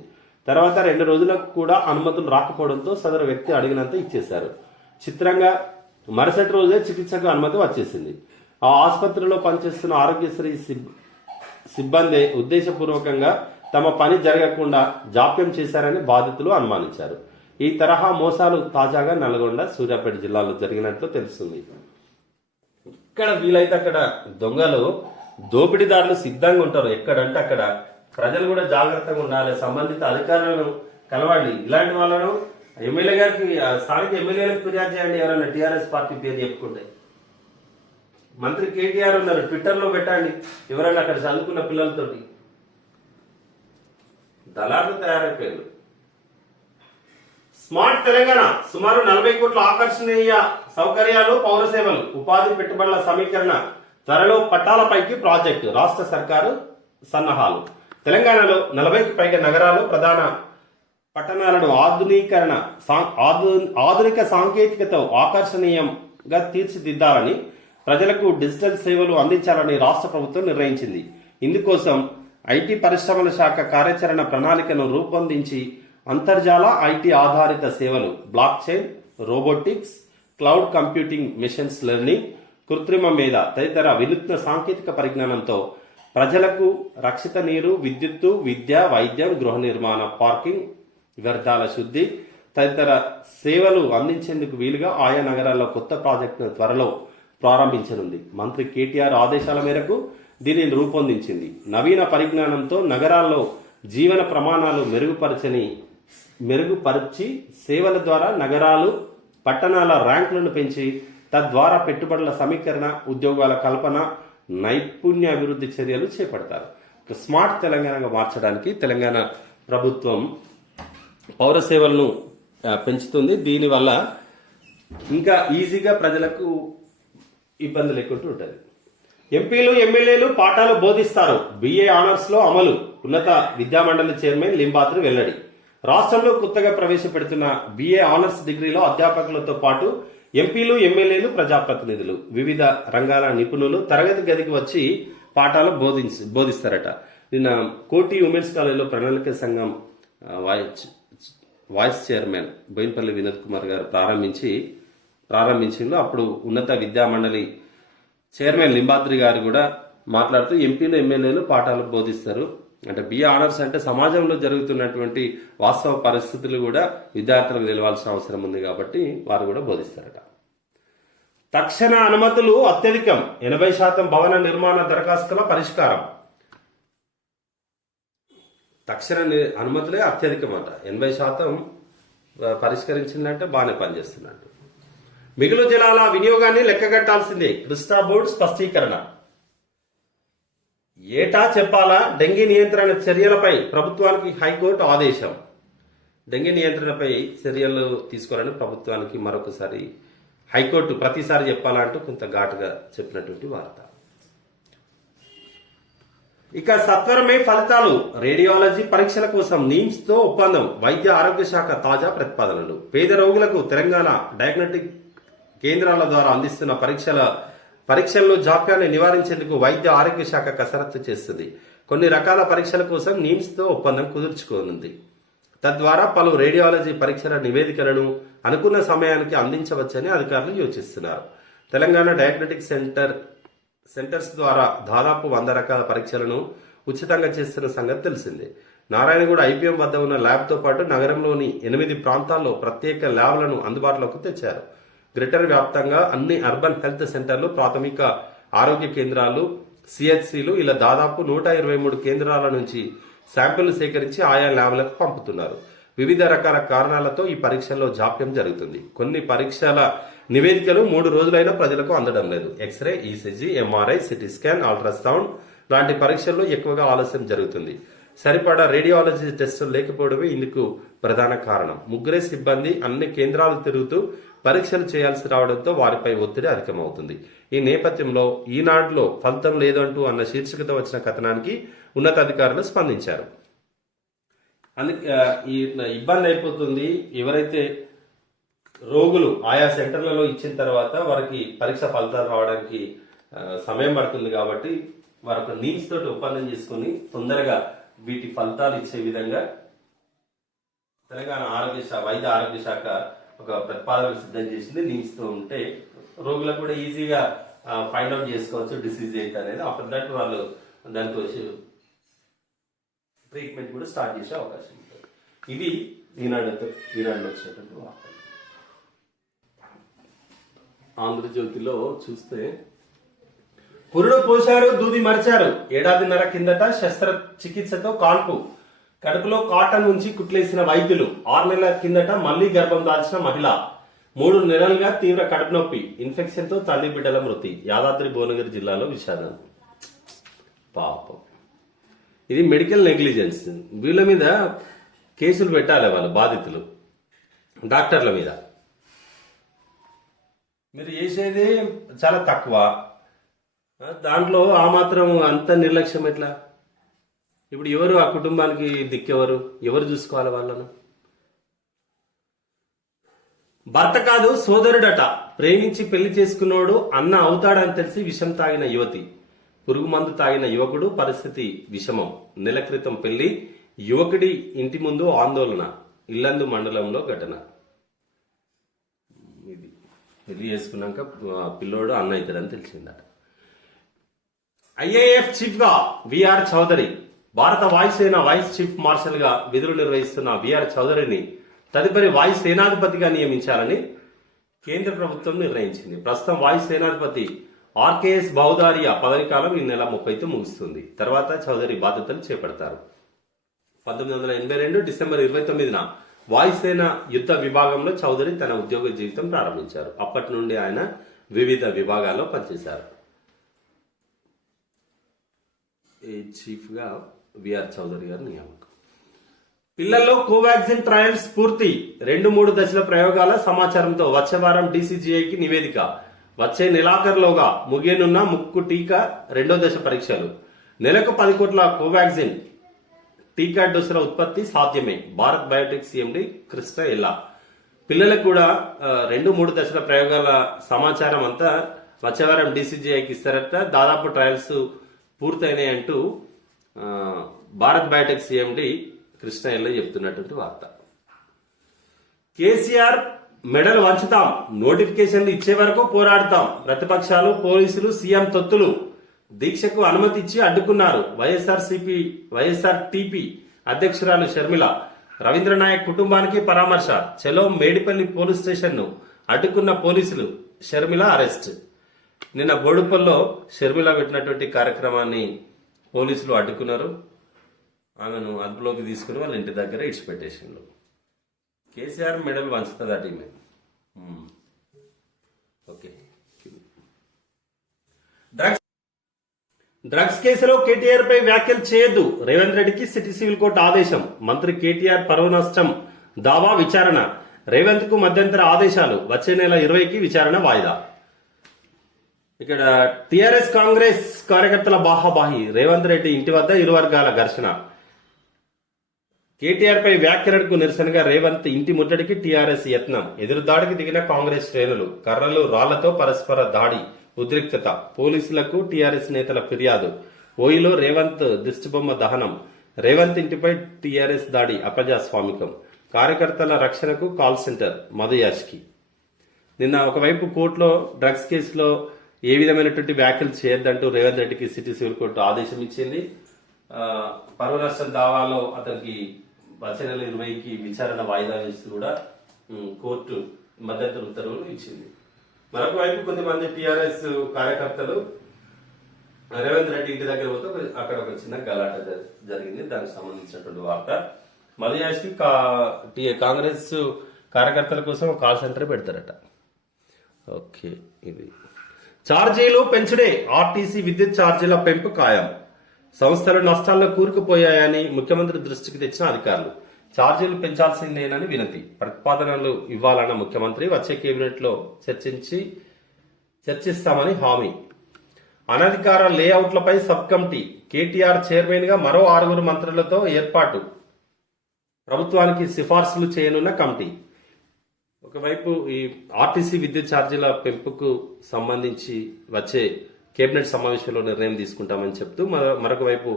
తర్వాత 2 రోజులకు కూడా అనుమతులు రాకపోవడంతో సదరు వ్యక్తి అడిగినంత ఇచ్చేశారు. చిత్రంగా మరుసటి రోజే చికిత్సకు అనుమతి వచ్చేసింది. ఆ ఆసుపత్రిలో పనిచేస్తున్న ఆరోగ్యశ్రీ సిబ్బంది ఉద్దేశపూర్వకంగా తమ పని జరగకుండా జాప్యం చేశారని బాధితులు అనుమానించారు. ఈ తరహా మోసాలు తాజాగా నల్గొండ, సూర్యాపేట జిల్లాలో జరిగినట్లు తెలుస్తుంది. ఇక్కడ వీలైతే అక్కడ దొంగలు, దోపిడీదారులు సిద్ధంగా ఉంటారు. ఎక్కడంటే అక్కడ ప్రజలు కూడా జాగ్రత్తగా ఉండాలి, సంబంధిత అధికారులను కలవండి. ఇలాంటి వాళ్ళను ఎమ్మెల్యే గారికి, స్థానిక ఎమ్మెల్యేలకు ఫిర్యాదు చేయండి. ఎవరైనా టీఆర్ఎస్ పార్టీ పేరు చెప్పుకుంటే. మంత్రి కేటీఆర్ ఉన్నారు, ట్విట్టర్లో పెట్టండి. ఎవరైనా అక్కడ చదువుకున్న పిల్లలతోటి దళారులు తయారైపోయారు. స్మార్ట్ తెలంగాణ, సుమారు 40 కోట్ల ఆకర్షణీయ సౌకర్యాలు, పౌర సేవలు, ఉపాధి పెట్టుబడుల సమీకరణ, త్వరలో పట్టాలపైకి ప్రాజెక్టు. రాష్ట్ర సర్కారు సన్నాహాలు. తెలంగాణలో 40కి పైగా నగరాలు, ప్రధాన పట్టణాలను ఆధునిక సాంకేతికతో ఆకర్షణీయంగా తీర్చిదిద్దాలని, ప్రజలకు డిజిటల్ సేవలు అందించాలని రాష్ట్ర ప్రభుత్వం నిర్ణయించింది. ఇందుకోసం ఐటీ పరిశ్రమల శాఖ కార్యాచరణ ప్రణాళికను రూపొందించి అంతర్జాల ఐటీ ఆధారిత సేవలు, block chain, robotics, cloud computing, machines learning, కృత్రిమ మేధ తదితర వినూత్న సాంకేతిక పరిజ్ఞానంతో ప్రజలకు రక్షిత నీరు, విద్యుత్తు, విద్య, వైద్యం, గృహ నిర్మాణ, పార్కింగ్, వ్యర్థాల శుద్ధి తదితర సేవలు అందించేందుకు వీలుగా ఆయా నగరాల్లో కొత్త ప్రాజెక్టును త్వరలో ప్రారంభించనుంది. మంత్రి కేటీఆర్ ఆదేశాల మేరకు దీనిని రూపొందించింది. నవీన పరిజ్ఞానంతో నగరాల్లో జీవన ప్రమాణాలు మెరుగుపరిచి సేవల ద్వారా నగరాలు పట్టణాల ర్యాంకులను పెంచి తద్వారా పెట్టుబడుల సమీకరణ, ఉద్యోగాల కల్పన, నైపుణ్య అభివృద్ధి చర్యలు చేపడతారు. స్మార్ట్ తెలంగాణగా మార్చడానికి తెలంగాణ ప్రభుత్వం పౌర సేవలను పెంచుతుంది. దీనివల్ల ఇంకా ఈజీగా ప్రజలకు ఇబ్బంది లేకుండా ఉంటుంది. ఎంపీలు, ఎమ్మెల్యేలు పాఠాలు బోధిస్తారు. BA ఆనర్స్ లో అమలు. ఉన్నత విద్యామండలి చైర్మన్ లింబాద్రి వెల్లడి. రాష్ట్రంలో కొత్తగా ప్రవేశపెడుతున్న BA ఆనర్స్ డిగ్రీలో అధ్యాపకులతో పాటు ఎంపీలు, ఎమ్మెల్యేలు, ప్రజాప్రతినిధులు, వివిధ రంగాల నిపుణులు తరగతి గదికి వచ్చి పాఠాలు బోధిస్తారట. నిన్న కోటి ఉమెన్స్ కాలేజీలో ప్రణాళిక సంఘం వైస్ చైర్మన్ బోయినపల్లి వినోద్ కుమార్ గారు ప్రారంభించిండ్రు. అప్పుడు ఉన్నత విద్యా మండలి చైర్మన్ లింబాద్రి గారు కూడా మాట్లాడుతూ ఎంపీలు, ఎమ్మెల్యేలు పాఠాలు బోధిస్తారు. అంటే BA ఆనర్స్ అంటే సమాజంలో జరుగుతున్నటువంటి వాస్తవ పరిస్థితులు కూడా విద్యార్థులకు తెలవాల్సిన అవసరం ఉంది కాబట్టి వారు కూడా బోధిస్తారట. తక్షణ అనుమతులు అత్యధికం. 80% భవన నిర్మాణ దరఖాస్తుల పరిష్కారం. తక్షణ అనుమతులే అత్యధికం అట. 80% పరిష్కరించిందంటే బాగానే పనిచేస్తున్నట్టు. మిగులు జలాల వినియోగాన్ని లెక్కగట్టాల్సిందే. కృష్ణా బోర్డు స్పష్టీకరణ. ఏటా చెప్పాలా డెంగీ నియంత్రణ చర్యలపై ప్రభుత్వానికి హైకోర్టు ఆదేశం. డెంగీ నియంత్రణపై చర్యలు తీసుకోవాలని ప్రభుత్వానికి మరొకసారి హైకోర్టు ప్రతిసారి చెప్పాలంటూ కొంత ఘాటుగా చెప్పినటువంటి వార్త. ఇక సత్వరమే ఫలితాలు. రేడియాలజీ పరీక్షల కోసం నిమ్స్ తో ఒప్పందం. వైద్య ఆరోగ్య శాఖ తాజా ప్రతిపాదనలు. పేద రోగులకు తెలంగాణ డయాగ్నోస్టిక్ కేంద్రాల ద్వారా అందిస్తున్న పరీక్షల్లో జాప్యాన్ని నివారించేందుకు వైద్య ఆరోగ్య శాఖ కసరత్తు చేస్తుంది. కొన్ని రకాల పరీక్షల కోసం నిమ్స్ తో ఒప్పందం కుదుర్చుకోనుంది. తద్వారా పలు రేడియాలజీ పరీక్షల నివేదికలను అనుకున్న సమయానికి అందించవచ్చని అధికారులు యోచిస్తున్నారు. తెలంగాణ డయాగ్నోస్టిక్ సెంటర్స్ ద్వారా దాదాపు 100 రకాల పరీక్షలను ఉచితంగా చేస్తున్న సంగతి తెలిసిందే. నారాయణగూడ IPM వద్ద ఉన్న ల్యాబ్తో పాటు నగరంలోని 8 ప్రాంతాల్లో ప్రత్యేక ల్యాబ్లను అందుబాటులోకి తెచ్చారు. గ్రేటర్ వ్యాప్తంగా అన్ని అర్బన్ హెల్త్ సెంటర్లు, ప్రాథమిక ఆరోగ్య కేంద్రాలు, CHCలు ఇలా దాదాపు 123 కేంద్రాల నుంచి శాంపిళ్లు సేకరించి ఆయా ల్యాబ్లకు పంపుతున్నారు. వివిధ రకాల కారణాలతో ఈ పరీక్షల్లో జాప్యం జరుగుతుంది. కొన్ని పరీక్షల నివేదికలు 3 రోజులైనా ప్రజలకు అందడం లేదు. X-ray, ECG, MRI, CT scan, ultrasound లాంటి పరీక్షల్లో ఎక్కువగా ఆలస్యం జరుగుతుంది. సరిపడా రేడియాలజీ టెస్టులు లేకపోవడమే ఇందుకు ప్రధాన కారణం. 3 సిబ్బంది అన్ని కేంద్రాలు తిరుగుతూ పరీక్షలు చేయాల్సి రావడంతో వారిపై ఒత్తిడి అధికమవుతుంది. ఈ నేపథ్యంలో ఈనాడులో ఫలితం లేదంటూ అన్న శీర్షికతో వచ్చిన కథనానికి ఉన్నతాధికారులు స్పందించారు. అందుకే ఈ ఇబ్బంది అయిపోతుంది. ఎవరైతే రోగులు ఆయా సెంటర్లలో ఇచ్చిన తర్వాత వారికి పరీక్ష ఫలితాలు రావడానికి సమయం పడుతుంది కాబట్టి వారికి నిమ్స్ తోటి ఒప్పందం చేసుకుని తొందరగా వీటి ఫలితాలు ఇచ్చే విధంగా తెలంగాణ వైద్య ఆరోగ్య శాఖ ఒక ప్రతిపాదన సిద్ధం చేసింది. నిమ్స్ తో ఉంటే రోగులకు కూడా ఈజీగా ఫైండ్ అవుట్ చేసుకోవచ్చు డిసీజ్ ఏంటి అనేది. ఆఫ్టర్ దట్ వాళ్ళు దానికి వచ్చి ట్రీట్మెంట్ కూడా స్టార్ట్ చేసే అవకాశం ఉంటుంది. ఇది ఈనాడులో వచ్చేటటువంటి వార్తలు. ఆంధ్రజ్యోతిలో చూస్తే పురుడు పోశారు, దూది మరిచారు. 1.5 ఏళ్ల కిందట శస్త్రచికిత్సతో కాన్పు. కడుపులో కాటన్ ఉంచి కుట్లేసిన వైద్యులు. 6 నెలల కిందట మళ్లీ గర్భం దాల్చిన మహిళ. 3 నెలలుగా తీవ్ర కడుపు నొప్పి. ఇన్ఫెక్షన్ తో తల్లి బిడ్డల మృతి. యాదాద్రి భువనగిరి జిల్లాలో విషాదం. పాపం. ఇది మెడికల్ నెగ్లిజెన్స్. వీళ్ళ మీద కేసులు పెట్టాలి వాళ్ళు, బాధితులు, డాక్టర్ల మీద. మీరు చేసేది చాలా తక్కువ, దాంట్లో ఆ మాత్రం అంత నిర్లక్ష్యం ఎట్లా? ఇప్పుడు ఎవరు ఆ కుటుంబానికి దిక్కెవరు? ఎవరు చూసుకోవాలి వాళ్ళను? భర్త కాదు సోదరుడట. ప్రేమించి పెళ్లి చేసుకున్నోడు అన్న అవుతాడని తెలిసి విషం తాగిన యువతి. పురుగు మందు తాగిన యువకుడు పరిస్థితి విషమం. నెల క్రితం పెళ్లి. యువకుడి ఇంటి ముందు ఆందోళన. ఇల్లందు మండలంలో ఘటన. ఇది పెళ్లి చేసుకున్నాక పిల్లోడు అన్న అవుతాడని తెలిసిందట. IAF చీఫ్ గా విఆర్ చౌదరి. భారత వాయుసేన వైస్ చీఫ్ మార్షల్ గా విధులు నిర్వహిస్తున్న విఆర్ చౌదరిని తదుపరి వాయుసేనాధిపతిగా నియమించాలని కేంద్ర ప్రభుత్వం నిర్ణయించింది. ప్రస్తుతం వాయుసేనాధిపతి ఆర్కేఎస్ బౌదారియా పదవి కాలం ఈ నెల 30తో ముగుస్తుంది. తర్వాత చౌదరి బాధ్యతలు చేపడతారు. 1982 డిసెంబర్ 29న వాయుసేన యుద్ధ విభాగంలో చౌదరి తన ఉద్యోగ జీవితం ప్రారంభించారు. అప్పటి నుండి ఆయన వివిధ విభాగాల్లో పనిచేశారు. చీఫ్ గా విఆర్ చౌదరి గారు నియామకం. పిల్లల్లో కోవాక్సిన్ ట్రయల్స్ పూర్తి. 2-3 దశల ప్రయోగాల సమాచారంతో వచ్చే వారం డీసీజీఐకి నివేదిక. వచ్చే నెలాఖరులోగా ముగియనున్న ముక్కు టీకా 2వ దశ పరీక్షలు. నెలకు 10 కోట్ల కోవాక్సిన్ టీకా డోసుల ఉత్పత్తి సాధ్యమే. భారత్ బయోటెక్ సిఎండి కృష్ణ ఎల్లా. పిల్లలకు కూడా 2-3 దశల ప్రయోగాల సమాచారం అంతా వచ్చే వారం డీసీజీఐకి ఇస్తారట. దాదాపు ట్రయల్స్ పూర్తయినాయంటూ భారత్ బయోటెక్ సిఎండి కృష్ణ ఎల్లా చెప్తున్నటువంటి వార్త. కేసీఆర్ మెడల్ వంచుతాం, నోటిఫికేషన్లు ఇచ్చే వరకు పోరాడతాం. ప్రతిపక్షాలు, పోలీసులు, సీఎం తొత్తులు దీక్షకు అనుమతి ఇచ్చి అడ్డుకున్నారు. వైఎస్ఆర్ టీపీ అధ్యక్షురాలు షర్మిల. రవీంద్రనాయక్ కుటుంబానికి పరామర్శ. చెలో మేడిపల్లి పోలీస్ స్టేషన్ ను అడ్డుకున్న పోలీసులు. షర్మిల అరెస్ట్. నిన్న బోడుపల్లో షర్మిల పెట్టినటువంటి కార్యక్రమాన్ని పోలీసులు అడ్డుకున్నారు. ఆమెను అదుపులోకి తీసుకుని వాళ్ళ ఇంటి దగ్గర ఇడిచిపెట్టేసిండ్రు. కేసీఆర్ మెడల్ వంచుతుంది ఆ టీమే. ఓకే. డ్రగ్స్ కేసులో కేటీఆర్ పై వ్యాఖ్యలు చేయొద్దు. రేవంత్ రెడ్డికి సిటీ సివిల్ కోర్టు ఆదేశం. మంత్రి కేటీఆర్ పరువు నష్టం దావా విచారణ. రేవంత్ కు మధ్యంతర ఆదేశాలు. వచ్చే నెల 20కి విచారణ వాయిదా. ఇక్కడ టీఆర్ఎస్ కాంగ్రెస్ కార్యకర్తల బాహాబాహి. రేవంత్ రెడ్డి ఇంటి వద్ద ఇరు వర్గాల ఘర్షణ. కేటీఆర్ పై వ్యాఖ్యలకు నిరసనగా రేవంత్ ఇంటి ముట్టడికి టీఆర్ఎస్ యత్నం. ఎదురుదాడికి దిగిన కాంగ్రెస్ శ్రేణులు. కర్రలు, రాళ్లతో పరస్పర దాడి, ఉద్రిక్తత. పోలీసులకు టీఆర్ఎస్ నేతల ఫిర్యాదు. ఓయిలో రేవంత్ దిష్టిబొమ్మ దహనం. రేవంత్ ఇంటిపై టీఆర్ఎస్ దాడి అప్రజాస్వామికం. కార్యకర్తల రక్షణకు కాల్ సెంటర్ మధుయాష్కి. నిన్న ఒకవైపు కోర్టులో డ్రగ్స్ కేసులో ఏ విధమైనటువంటి వ్యాఖ్యలు చేయొద్దంటూ రేవంత్ రెడ్డికి సిటీ సివిల్ కోర్టు ఆదేశం ఇచ్చింది. పరువు నష్టం దావాలో అతనికి వచ్చే నెల 20కి విచారణ వాయిదా వేస్తూ కూడా కోర్టు మద్దతు ఉత్తర్వులు ఇచ్చింది. మరొక వైపు కొంతమంది టీఆర్ఎస్ కార్యకర్తలు రేవంత్ రెడ్డి ఇంటి దగ్గర పోతే అక్కడ ఒక చిన్న గలాట జరిగింది. దానికి సంబంధించినటువంటి వార్త. మధుయాష్కి కాంగ్రెస్ కార్యకర్తల కోసం కాల్ సెంటర్ పెడతారట. ఓకే. ఇది ఛార్జీలు పెంచుడే. ఆర్టీసీ విద్యుత్ ఛార్జీల పెంపు ఖాయం. సంస్థలు నష్టాల్లో కూరుకుపోయాయని ముఖ్యమంత్రి దృష్టికి తెచ్చిన అధికారులు. ఛార్జీలు పెంచాల్సిందేనని వినతి. ప్రతిపాదనలు ఇవ్వాలన్న ముఖ్యమంత్రి. వచ్చే కేబినెట్ లో చర్చిస్తామని హామీ. అనధికార లేఅవుట్లపై సబ్ కమిటీ. కేటీఆర్ చైర్మన్ గా మరో 6 మంత్రులతో ఏర్పాటు. ప్రభుత్వానికి సిఫార్సులు చేయనున్న కమిటీ. ఒకవైపు ఈ ఆర్టీసీ విద్యుత్ ఛార్జీల పెంపుకు సంబంధించి వచ్చే కేబినెట్ సమావేశంలో నిర్ణయం తీసుకుంటామని చెప్తూ మరొక వైపు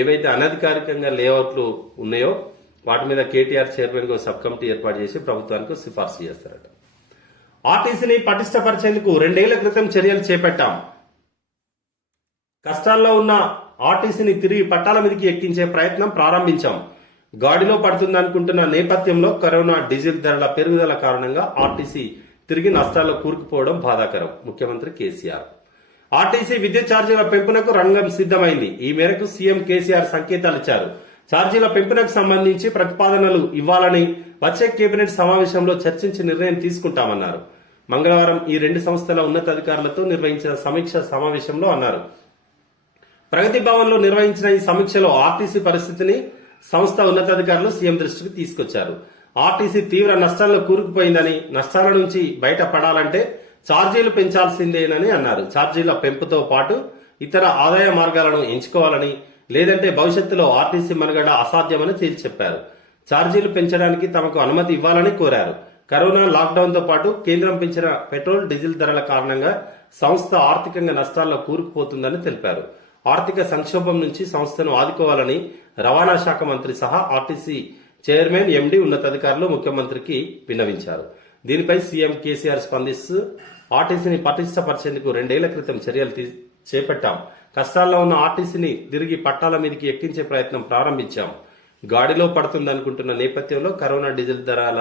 ఏవైతే అనధికారికంగా లేఅవుట్లు ఉన్నాయో వాటి మీద కేటీఆర్ చైర్మన్ గా సబ్ కమిటీ ఏర్పాటు చేసి ప్రభుత్వానికి సిఫార్సు చేస్తారట. ఆర్టీసీని పటిష్టపరిచేందుకు 2 ఏళ్ల క్రితం చర్యలు చేపట్టాం. కష్టాల్లో ఉన్న ఆర్టీసీని తిరిగి పట్టాల మీదకి ఎక్కించే ప్రయత్నం ప్రారంభించాం. గాడిలో పడుతుందనుకుంటున్న నేపథ్యంలో కరోనా, డీజిల్ ధరల పెరుగుదల కారణంగా ఆర్టీసీ తిరిగి నష్టాల్లో కూరుకుపోవడం బాధాకరం. ముఖ్యమంత్రి కేసీఆర్. ఆర్టీసీ విద్యుత్ ఛార్జీల పెంపునకు రంగం సిద్ధమైంది. ఈ మేరకు సీఎం కేసీఆర్ సంకేతాలు ఇచ్చారు. ఛార్జీల పెంపునకు సంబంధించి ప్రతిపాదనలు ఇవ్వాలని వచ్చే కేబినెట్ సమావేశంలో చర్చించి నిర్ణయం తీసుకుంటామన్నారు. మంగళవారం ఈ 2 సంస్థల ఉన్నతాధికారులతో నిర్వహించిన సమీక్ష సమావేశంలో అన్నారు. ప్రగతి భవన్ లో నిర్వహించిన ఈ సమీక్షలో ఆర్టీసీ పరిస్థితిని సంస్థ ఉన్నతాధికారులు సీఎం దృష్టికి తీసుకొచ్చారు. ఆర్టీసీ తీవ్ర నష్టాల్లో కూరుకుపోయిందని, నష్టాల నుంచి బయటపడాలంటే ఛార్జీలు పెంచాల్సిందేనని అన్నారు. ఛార్జీల పెంపుతో పాటు ఇతర ఆదాయ మార్గాలను ఎంచుకోవాలని, లేదంటే భవిష్యత్తులో ఆర్టీసీ మనుగడ అసాధ్యమని తేల్చి చెప్పారు. ఛార్జీలు పెంచడానికి తమకు అనుమతి ఇవ్వాలని కోరారు. కరోనా లాక్డౌన్ తో పాటు కేంద్రం పెంచిన పెట్రోల్, డీజిల్ ధరల కారణంగా సంస్థ ఆర్థికంగా నష్టాల్లో కూరుకుపోతుందని తెలిపారు. ఆర్థిక సంక్షోభం నుంచి సంస్థను ఆదుకోవాలని రవాణా శాఖ మంత్రి సహా ఆర్టీసీ చైర్మన్, ఎండీ, ఉన్నతాధికారులు ముఖ్యమంత్రికి విన్నవించారు. దీనిపై సీఎం కేసీఆర్ స్పందిస్తూ ఆర్టీసీని పటిష్టపరిచేందుకు 2 ఏళ్ల క్రితం చర్యలు చేపట్టాం. కష్టాల్లో ఉన్న ఆర్టీసీని తిరిగి పట్టాల మీదకి ఎక్కించే ప్రయత్నం ప్రారంభించాం. గాడిలో పడుతుందనుకుంటున్న నేపథ్యంలో కరోనా, డీజిల్ ధరల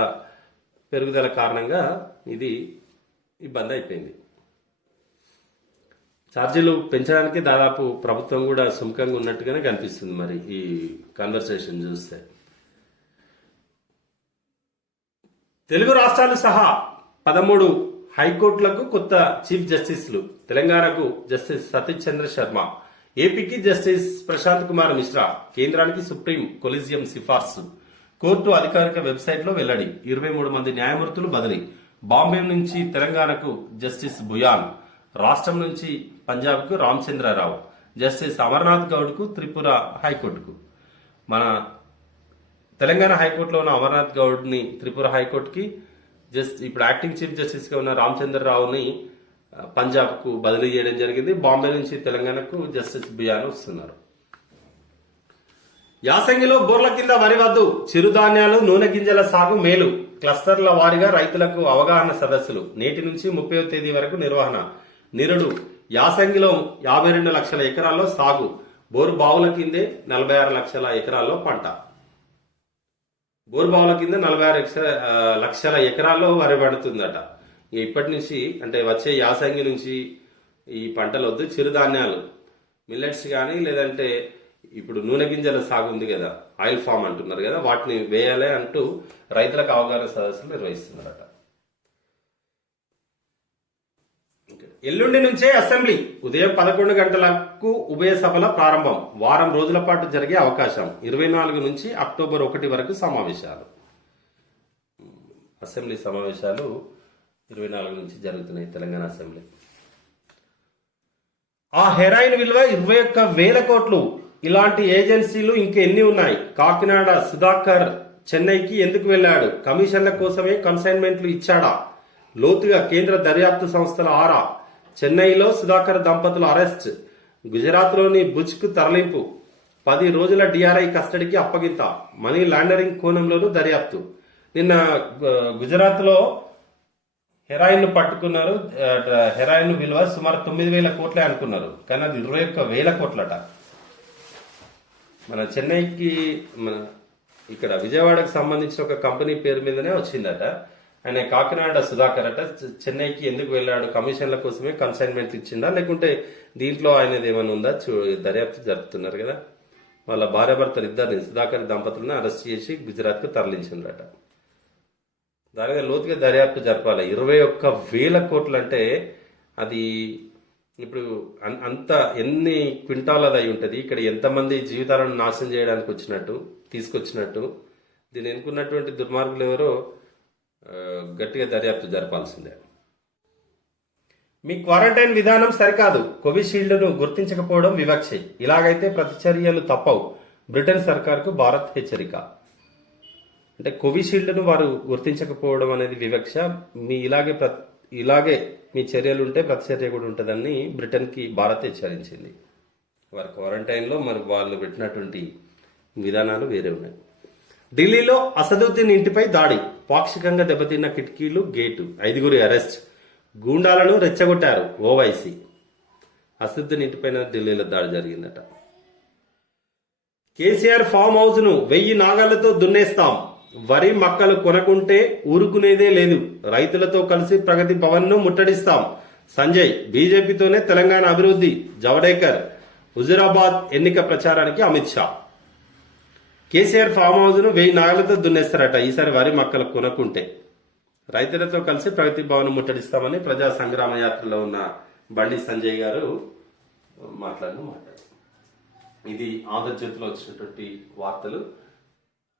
పెరుగుదల కారణంగా ఇది ఇబ్బంది అయిపోయింది. ఛార్జీలు పెంచడానికి దాదాపు ప్రభుత్వం కూడా సుముఖంగా ఉన్నట్టుగానే కనిపిస్తుంది మరి ఈ కన్వర్సేషన్ చూస్తే. తెలుగు రాష్ట్రాలు సహా 13 హైకోర్టులకు కొత్త చీఫ్ జస్టిస్లు. తెలంగాణకు జస్టిస్ సతీష్ చంద్ర శర్మ, ఏపీకి జస్టిస్ ప్రశాంత్ కుమార్ మిశ్రా, కేంద్రానికి సుప్రీం కొలీజియం సిఫార్సు. కోర్టు అధికారిక వెబ్సైట్ లో వెల్లడి. 23 మంది న్యాయమూర్తులు బదిలీ. బాంబే నుంచి తెలంగాణకు జస్టిస్ బుయాన్, రాష్ట్రం నుంచి పంజాబ్కు రామచంద్రరావు, జస్టిస్ అమర్నాథ్ గౌడ్కు త్రిపుర హైకోర్టుకు. మన తెలంగాణ హైకోర్టులో ఉన్న అమర్నాథ్ గౌడ్ని త్రిపుర హైకోర్టుకి, ఇప్పుడు యాక్టింగ్ చీఫ్ జస్టిస్గా ఉన్న రామచంద్రరావుని పంజాబ్కు బదిలీ చేయడం జరిగింది. బాంబే నుంచి తెలంగాణకు జస్టిస్ బుయాన్ వస్తున్నారు. యాసంగిలో బోర్ల కింద వరి వద్దు, చిరుధాన్యాలు నూనె గింజల సాగు మేలు. క్లస్టర్ల వారీగా రైతులకు అవగాహన సదస్సులు. నేటి నుంచి 30వ తేదీ వరకు నిర్వహణ. నిరుడు యాసంగిలో 52 లక్షల ఎకరాల్లో సాగు. బోరు బావుల కిందే 46 లక్షల ఎకరాల్లో పంట. బోరు బావుల కింద 46 లక్షల ఎకరాల్లో వరి పడుతుందట. ఇప్పటి నుంచి అంటే వచ్చే యాసంగి నుంచి ఈ పంటలు వద్దు, చిరుధాన్యాలు మిల్లెట్స్ కానీ లేదంటే ఇప్పుడు నూనె గింజల సాగు ఉంది కదా, ఆయిల్ ఫామ్ అంటున్నారు కదా, వాటిని వేయాలి అంటూ రైతులకు అవగాహన సదస్సులు నిర్వహిస్తున్నారట. ఎల్లుండి నుంచే అసెంబ్లీ. ఉదయం 11 గంటలకు ఉభయ సభల ప్రారంభం. వారం రోజుల పాటు జరిగే అవకాశం. 24 నుంచి అక్టోబర్ 1 వరకు సమావేశాలు. అసెంబ్లీ సమావేశాలు 24 నుంచి జరుగుతున్నాయి తెలంగాణ అసెంబ్లీ. ఆ హెరాయిన్ విలువ 21,000 కోట్లు. ఇలాంటి ఏజెన్సీలు ఇంకెన్ని ఉన్నాయి? కాకినాడ సుధాకర్ చెన్నైకి ఎందుకు వెళ్లాడు? కమిషన్ల కోసమే కన్సైన్మెంట్లు ఇచ్చాడా? లోతుగా కేంద్ర దర్యాప్తు సంస్థల ఆరా. చెన్నైలో సుధాకర్ దంపతుల అరెస్ట్. గుజరాత్లోని భుజ్కు తరలింపు. 10 రోజుల డిఆర్ఐ కస్టడీకి అప్పగింత. మనీ లాండరింగ్ కోణంలోనూ దర్యాప్తు. నిన్న గుజరాత్లో హెరాయిన్ పట్టుకున్నారు. హెరాయిన్ విలువ సుమారు 9,000 కోట్లే అనుకున్నారు, కానీ అది 21,000 కోట్లట. మన చెన్నైకి మన ఇక్కడ విజయవాడకు సంబంధించిన ఒక కంపెనీ పేరు మీదనే వచ్చిందట. ఆయన కాకినాడ సుధాకర్ అట. చెన్నైకి ఎందుకు వెళ్ళాడు? కమిషన్ల కోసమే కన్సైన్మెంట్ ఇచ్చిందా, లేకుంటే దీంట్లో ఆయనది ఏమైనా ఉందా? దర్యాప్తు జరుపుతున్నారు కదా. వాళ్ళ భార్యాభర్తలు ఇద్దరిని, సుధాకర్ దంపతులను అరెస్ట్ చేసి గుజరాత్కు తరలించిందట. దానిగా లోతుగా దర్యాప్తు జరపాలి. 21,000 కోట్లు అంటే అది ఇప్పుడు అంత ఎన్ని క్వింటాల్ అది అయి ఉంటుంది. ఇక్కడ ఎంతమంది జీవితాలను నాశనం చేయడానికి తీసుకొచ్చినట్టు దీన్ని ఎన్నుకున్నటువంటి దుర్మార్గులు ఎవరో గట్టిగా దర్యాప్తు జరపాల్సిందే. మీ క్వారంటైన్ విధానం సరికాదు. కోవిషీల్డ్ను గుర్తించకపోవడం వివక్షే. ఇలాగైతే ప్రతిచర్యలు తప్పవు. బ్రిటన్ సర్కార్కు భారత్ హెచ్చరిక. అంటే కోవిషీల్డ్ను వారు గుర్తించకపోవడం అనేది వివక్ష. మీ ఇలాగే మీ చర్యలు ఉంటే ప్రతిచర్య కూడా ఉంటుందని బ్రిటన్కి భారత్ హెచ్చరించింది. వారి క్వారంటైన్లో మరి వాళ్ళు పెట్టినటువంటి విధానాలు వేరే ఉన్నాయి. ఢిల్లీలో అసదుద్దీన్ ఇంటిపై దాడి. పాక్షికంగా దెబ్బతిన్న కిటికీలు, గేటు. 5 అరెస్ట్. గూండాలను రెచ్చగొట్టారు ఓవైసీ. అసదుద్దీన్ ఇంటిపైన ఢిల్లీలో దాడి జరిగిందట. కేసీఆర్ ఫామ్ హౌస్ ను 1000 నాగాలతో దున్నేస్తాం. వరి మక్కలు కొనకుంటే ఊరుకునేదే లేదు. రైతులతో కలిసి ప్రగతి భవన్ ను ముట్టడిస్తాం. సంజయ్. బీజేపీతోనే తెలంగాణ అభివృద్ధి. జవడేకర్. హుజురాబాద్ ఎన్నిక ప్రచారానికి అమిత్ షా. కేసీఆర్ ఫామ్ హౌస్ ను 1000 నాగలతో దున్నేస్తారట ఈసారి వరి మక్కలు కొనకుంటే. రైతులతో కలిసి ప్రగతి భవన్ ముట్టడిస్తామని ప్రజా సంగ్రామ యాత్రలో ఉన్న బండి సంజయ్ గారు మాట్లాడిన మాట. ఇది ఆంధ్రజ్యోతిలో వచ్చినటువంటి వార్తలు.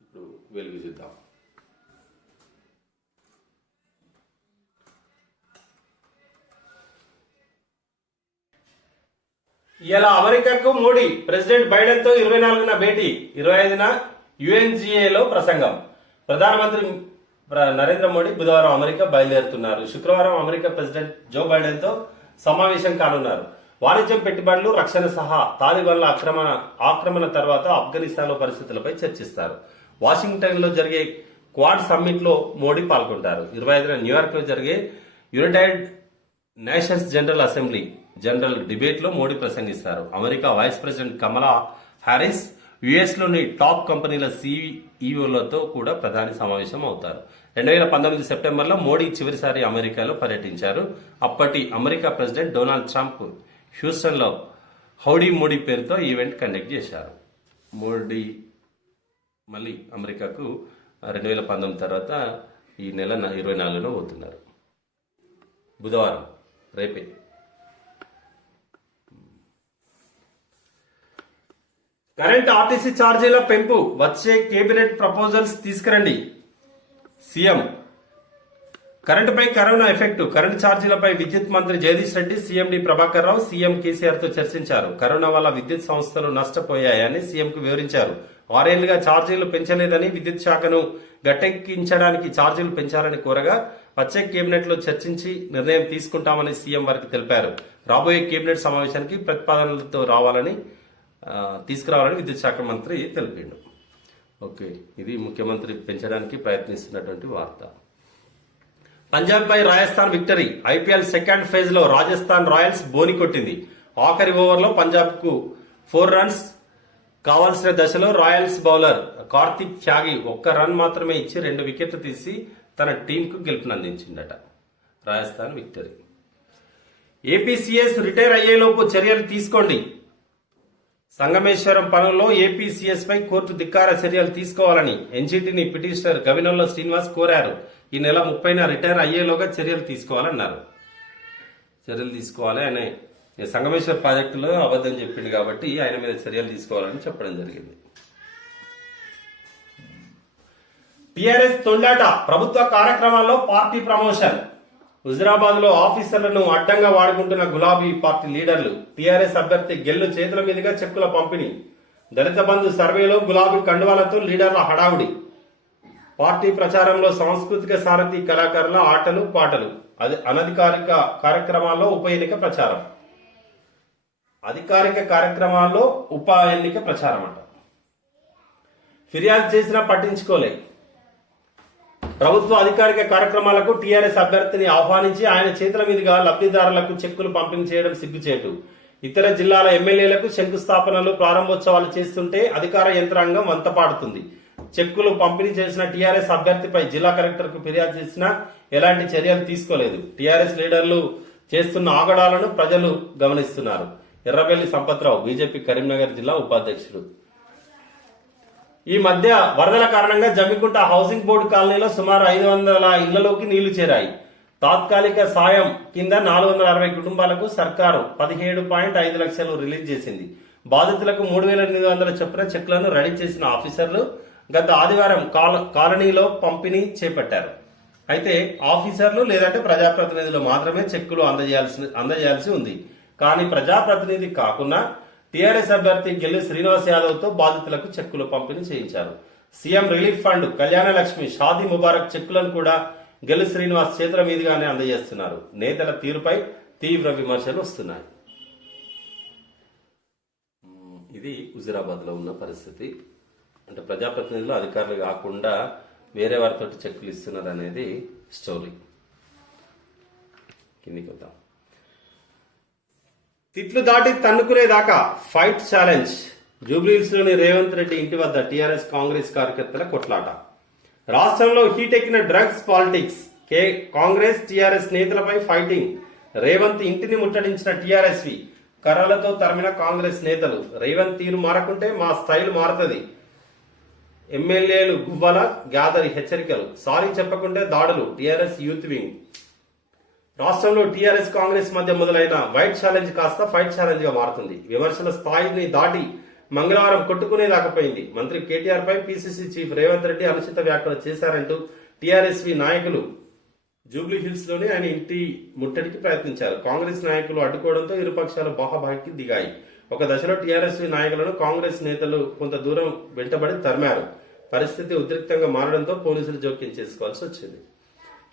ఇప్పుడు వెలుగు చూద్దాం. ఇలా అమెరికాకు మోడీ. ప్రెసిడెంట్ బైడెన్ తో 24న భేటీ. 25న యుఎన్జిఏలో ప్రసంగం. ప్రధానమంత్రి నరేంద్ర మోడీ బుధవారం అమెరికా బయలుదేరుతున్నారు. శుక్రవారం అమెరికా ప్రెసిడెంట్ జో బైడెన్ తో సమావేశం కానున్నారు. వాణిజ్యం, పెట్టుబడులు, రక్షణ సహా తాలిబాన్ల ఆక్రమణ తర్వాత ఆఫ్ఘనిస్తాన్ లో పరిస్థితులపై చర్చిస్తారు. వాషింగ్టన్ లో జరిగే క్వాడ్ సమ్మిట్ లో మోడీ పాల్గొంటారు. 25న న్యూయార్క్ లో జరిగే United nations general assembly general debate లో మోడీ ప్రసంగిస్తారు. అమెరికా వైస్ ప్రెసిడెంట్ కమలా హ్యారిస్, యుఎస్ లోని టాప్ కంపెనీల సిఇఓలతో కూడా ప్రధాని సమావేశం అవుతారు. 2019 సెప్టెంబర్లో మోడీ చివరిసారి అమెరికాలో పర్యటించారు. అప్పటి America president Donald Trump హ్యూస్టన్లో హౌడీ Modi పేరుతో ఈవెంట్ కండక్ట్ చేశారు. మోడీ మళ్ళీ అమెరికాకు 2019 తర్వాత ఈ నెల 24లో పోతున్నారు. బుధవారం రేపే. కరెంట్ ఆర్టీసీ ఛార్జీల పెంపు వచ్చే కేబినెట్ ప్రపోజల్స్ తీసుకురండి. సీఎం కరెంటుపై కరోనా ఎఫెక్ట్. కరెంటు ఛార్జీలపై విద్యుత్ మంత్రి జగదీష్ రెడ్డి, సీఎండి ప్రభాకర్ రావు సీఎం కేసీఆర్ తో చర్చించారు. కరోనా వల్ల విద్యుత్ సంస్థలు నష్టపోయాయని సీఎంకు వివరించారు. 6 ఏళ్లుగా ఛార్జీలు పెంచలేదని, విద్యుత్ శాఖను గట్టెక్కించడానికి ఛార్జీలు పెంచాలని కోరగా వచ్చే కేబినెట్ లో చర్చించి నిర్ణయం తీసుకుంటామని సీఎం వారికి తెలిపారు. రాబోయే కేబినెట్ సమావేశానికి ప్రతిపాదనలతో తీసుకురావాలని విద్యుత్ శాఖ మంత్రి తెలిపిండు. ఓకే, ఇది ముఖ్యమంత్రి పెంచడానికి ప్రయత్నిస్తున్నటువంటి వార్త. పంజాబ్ పై Rajasthan victory. IPL second phase లో రాజస్థాన్ రాయల్స్ బోని కొట్టింది. ఆఖరి ఓవర్లో పంజాబ్ కు 4 రన్స్ కావాల్సిన దశలో రాయల్స్ బౌలర్ కార్తిక్ త్యాగి 1 రన్ మాత్రమే ఇచ్చి 2 వికెట్లు తీసి తన టీంకు గెలుపునందించిందట. రాజస్థాన్ విక్టరీ. ఏపీసీఎస్ రిటైర్ అయ్యేలోపు చర్యలు తీసుకోండి. సంగమేశ్వరం పనుల్లో ఏపీసీఎస్ పై కోర్టు ధిక్కార చర్యలు తీసుకోవాలని ఎన్జీటీని పిటిషనర్ గవినొల్ల శ్రీనివాస్ కోరారు. ఈ నెల 30న రిటైర్ అయ్యేలోగా చర్యలు తీసుకోవాలన్నారు. చర్యలు తీసుకోవాలి. ఆయన సంగమేశ్వర్ ప్రాజెక్టులో అబద్ధం చెప్పింది కాబట్టి ఆయన మీద చర్యలు తీసుకోవాలని చెప్పడం జరిగింది. టీఆర్ఎస్ తొండాట. ప్రభుత్వ కార్యక్రమాల్లో పార్టీ ప్రమోషన్. హుజురాబాద్ లో ఆఫీసర్లను అడ్డంగా వాడుకుంటున్న గులాబీ పార్టీ లీడర్లు. టీఆర్ఎస్ అభ్యర్థి గెల్లు చేతుల మీదుగా చెక్కుల పంపిణీ. దళిత బంధు సర్వేలో గులాబీ కండువాలతో లీడర్ల హడావుడి. పార్టీ ప్రచారంలో సాంస్కృతిక సారథి కళాకారుల ఆటలు పాటలు. అనధికారిక కార్యక్రమాల్లో ఉప ఎన్నిక ప్రచారం. అధికారిక కార్యక్రమాల్లో ఉప ఎన్నిక ప్రచారం అంట. ఫిర్యాదు చేసినా పట్టించుకోలే. ప్రభుత్వ అధికారిక కార్యక్రమాలకు టీఆర్ఎస్ అభ్యర్థిని ఆహ్వానించి ఆయన చేతుల మీదుగా లబ్ధిదారులకు చెక్కులు పంపిణీ చేయడం సిగ్గుచేటు. ఇతర జిల్లాల ఎమ్మెల్యేలకు శంకుస్థాపనలు, ప్రారంభోత్సవాలు చేస్తుంటే అధికార యంత్రాంగం వంతపాడుతుంది. చెక్కులు పంపిణీ చేసిన టీఆర్ఎస్ అభ్యర్థిపై జిల్లా కలెక్టర్ కు ఫిర్యాదు చేసినా ఎలాంటి చర్యలు తీసుకోలేదు. టీఆర్ఎస్ లీడర్లు చేస్తున్న ఆగడాలను ప్రజలు గమనిస్తున్నారు. ఎర్రబెల్లి సంపత్రావు బీజేపీ కరీంనగర్ జిల్లా ఉపాధ్యక్షుడు. ఈ మధ్య వరదల కారణంగా జమ్మికుంట హౌసింగ్ బోర్డు కాలనీలో సుమారు 500 ఇళ్లలోకి నీళ్లు చేరాయి. తాత్కాలిక సాయం కింద 460 కుటుంబాలకు సర్కారు 17.5 లక్షలు రిలీజ్ చేసింది. బాధితులకు 3,800 చొప్పున చెక్లను రెడీ చేసిన ఆఫీసర్లు గత ఆదివారం కాలనీలో పంపిణీ చేపట్టారు. అయితే ఆఫీసర్లు లేదంటే ప్రజాప్రతినిధులు మాత్రమే చెక్కులు అందజేయాల్సి ఉంది. కానీ ప్రజాప్రతినిధి కాకుండా టీఆర్ఎస్ అభ్యర్థి గెల్లు శ్రీనివాస్ యాదవ్ తో బాధితులకు చెక్కులు పంపిణీ చేయించారు. CM relief fund, Kalyana Lakshmi, Shaadi Mubarak చెక్కులను కూడా గెల్లు శ్రీనివాస్ చేతుల మీదుగానే అందజేస్తున్నారు. నేతల తీరుపై తీవ్ర విమర్శలు వస్తున్నాయి. ఇది హుజురాబాద్ లో ఉన్న పరిస్థితి. అంటే ప్రజాప్రతినిధులు అధికారులు కాకుండా వేరే వారితో చెక్కులు ఇస్తున్నారు అనేది స్టోరీ. కిందికి వద్దాం. తిట్లు దాటి తన్నుకునేదాకా ఫైట్ ఛాలెంజ్. జూబ్లీహిల్స్ లోని రేవంత్ రెడ్డి ఇంటి వద్ద టీఆర్ఎస్ కాంగ్రెస్ కార్యకర్తల కొట్లాట. రాష్ట్రంలో హీటెక్కిన డ్రగ్స్ పాలిటిక్స్. కాంగ్రెస్ టీఆర్ఎస్ నేతలపై ఫైటింగ్. రేవంత్ ఇంటిని ముట్టడించిన టీఆర్ఎస్వి. కర్రలతో తరిమిన కాంగ్రెస్ నేతలు. రేవంత్ తీరు మారకుంటే మా స్టైల్ మారుతుంది. ఎమ్మెల్యేలు గువ్వల గ్యాదరి హెచ్చరికలు. సారీ చెప్పకుంటే దాడులు. TRS youth wing. రాష్ట్రంలో టీఆర్ఎస్ కాంగ్రెస్ మధ్య మొదలైన వైట్ ఛాలెంజ్ కాస్త ఫైట్ ఛాలెంజ్ గా మారుతుంది. విమర్శల స్థాయిని దాటి మంగళవారం కొట్టుకునేదాకపోయింది. మంత్రి కేటీఆర్ పై పీసీసీ చీఫ్ రేవంత్ రెడ్డి అనుచిత వ్యాఖ్యలు చేశారంటూ టీఆర్ఎస్వి నాయకులు జూబ్లీహిల్స్ లోని ఆయన ఇంటి ముట్టడికి ప్రయత్నించారు. కాంగ్రెస్ నాయకులు అడ్డుకోవడంతో ఇరుపక్షాలు బాహాబాహికి దిగాయి. ఒక దశలో టీఆర్ఎస్వి నాయకులను కాంగ్రెస్ నేతలు కొంత దూరం వెంటబడి తరిమారు. పరిస్థితి ఉద్రిక్తంగా మారడంతో పోలీసులు జోక్యం చేసుకోవాల్సి వచ్చింది.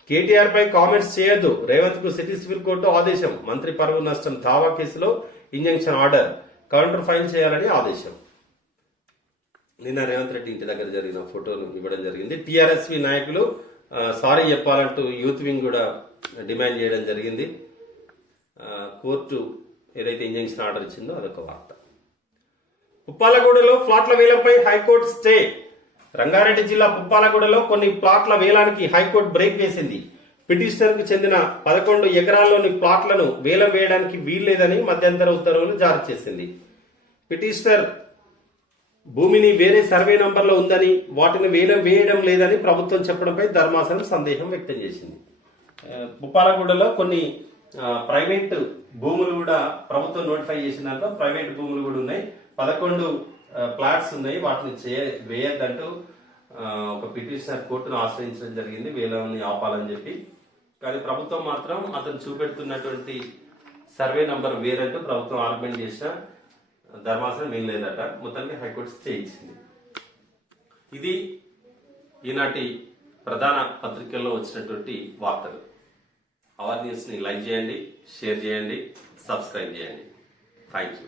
కేటీఆర్ పై కామెంట్స్ చేయొద్దు. రేవంత్ కు సిటీ సివిల్ కోర్టు ఆదేశం. మంత్రి పరువు నష్టం దావా కేసులో ఇంజంక్షన్ ఆర్డర్. కౌంటర్ ఫైల్ చేయాలని ఆదేశం. నిన్న రేవంత్ రెడ్డి ఇంటి దగ్గర జరిగిన ఫోటోలు ఇవ్వడం జరిగింది. టీఆర్ఎస్వి నాయకులు సారీ చెప్పాలంటూ యూత్ వింగ్ కూడా డిమాండ్ చేయడం జరిగింది. కోర్టు ఏదైతే ఇంజంక్షన్ ఆర్డర్ ఇచ్చిందో అదొక వార్త. పుప్పాలగూడలో ఫ్లాట్ల వేలంపై హైకోర్టు స్టే. రంగారెడ్డి జిల్లా పుప్పాలగూడలో కొన్ని ప్లాట్ల వేలానికి హైకోర్టు బ్రేక్ వేసింది. పిటిషనర్ కు చెందిన 11 ఎకరాల్లోని ప్లాట్లను వేలం వేయడానికి వీల్లేదని మధ్యంతర ఉత్తర్వులు జారీ చేసింది. పిటిషనర్ భూమిని వేరే సర్వే నంబర్లో ఉందని, వాటిని వేలం వేయడం లేదని ప్రభుత్వం చెప్పడంపై ధర్మాసనం సందేహం వ్యక్తం చేసింది. పుప్పాలగూడలో కొన్ని ప్రైవేట్ భూములు కూడా ప్రభుత్వం నోటిఫై చేసిన దాంట్లో ప్రైవేట్ భూములు కూడా ఉన్నాయి. 11 ప్లాట్స్ ఉన్నాయి, వాటిని వేయద్దంటూ ఒక పిటిషనర్ కోర్టును ఆశ్రయించడం జరిగింది వేలాన్ని ఆపాలని చెప్పి. కానీ ప్రభుత్వం మాత్రం అతను చూపెడుతున్నటువంటి సర్వే నంబర్ వేరంటూ ప్రభుత్వం ఆర్గ్యుమెంట్ చేసిన ధర్మాసనం ఏం లేదట. మొత్తానికి హైకోర్టు స్టే ఇచ్చింది. ఇది ఈనాటి ప్రధాన పత్రికల్లో వచ్చినటువంటి వార్తలు. అవర్ న్యూస్ ని లైక్ చేయండి, షేర్ చేయండి, సబ్స్క్రైబ్ చేయండి. Thank you.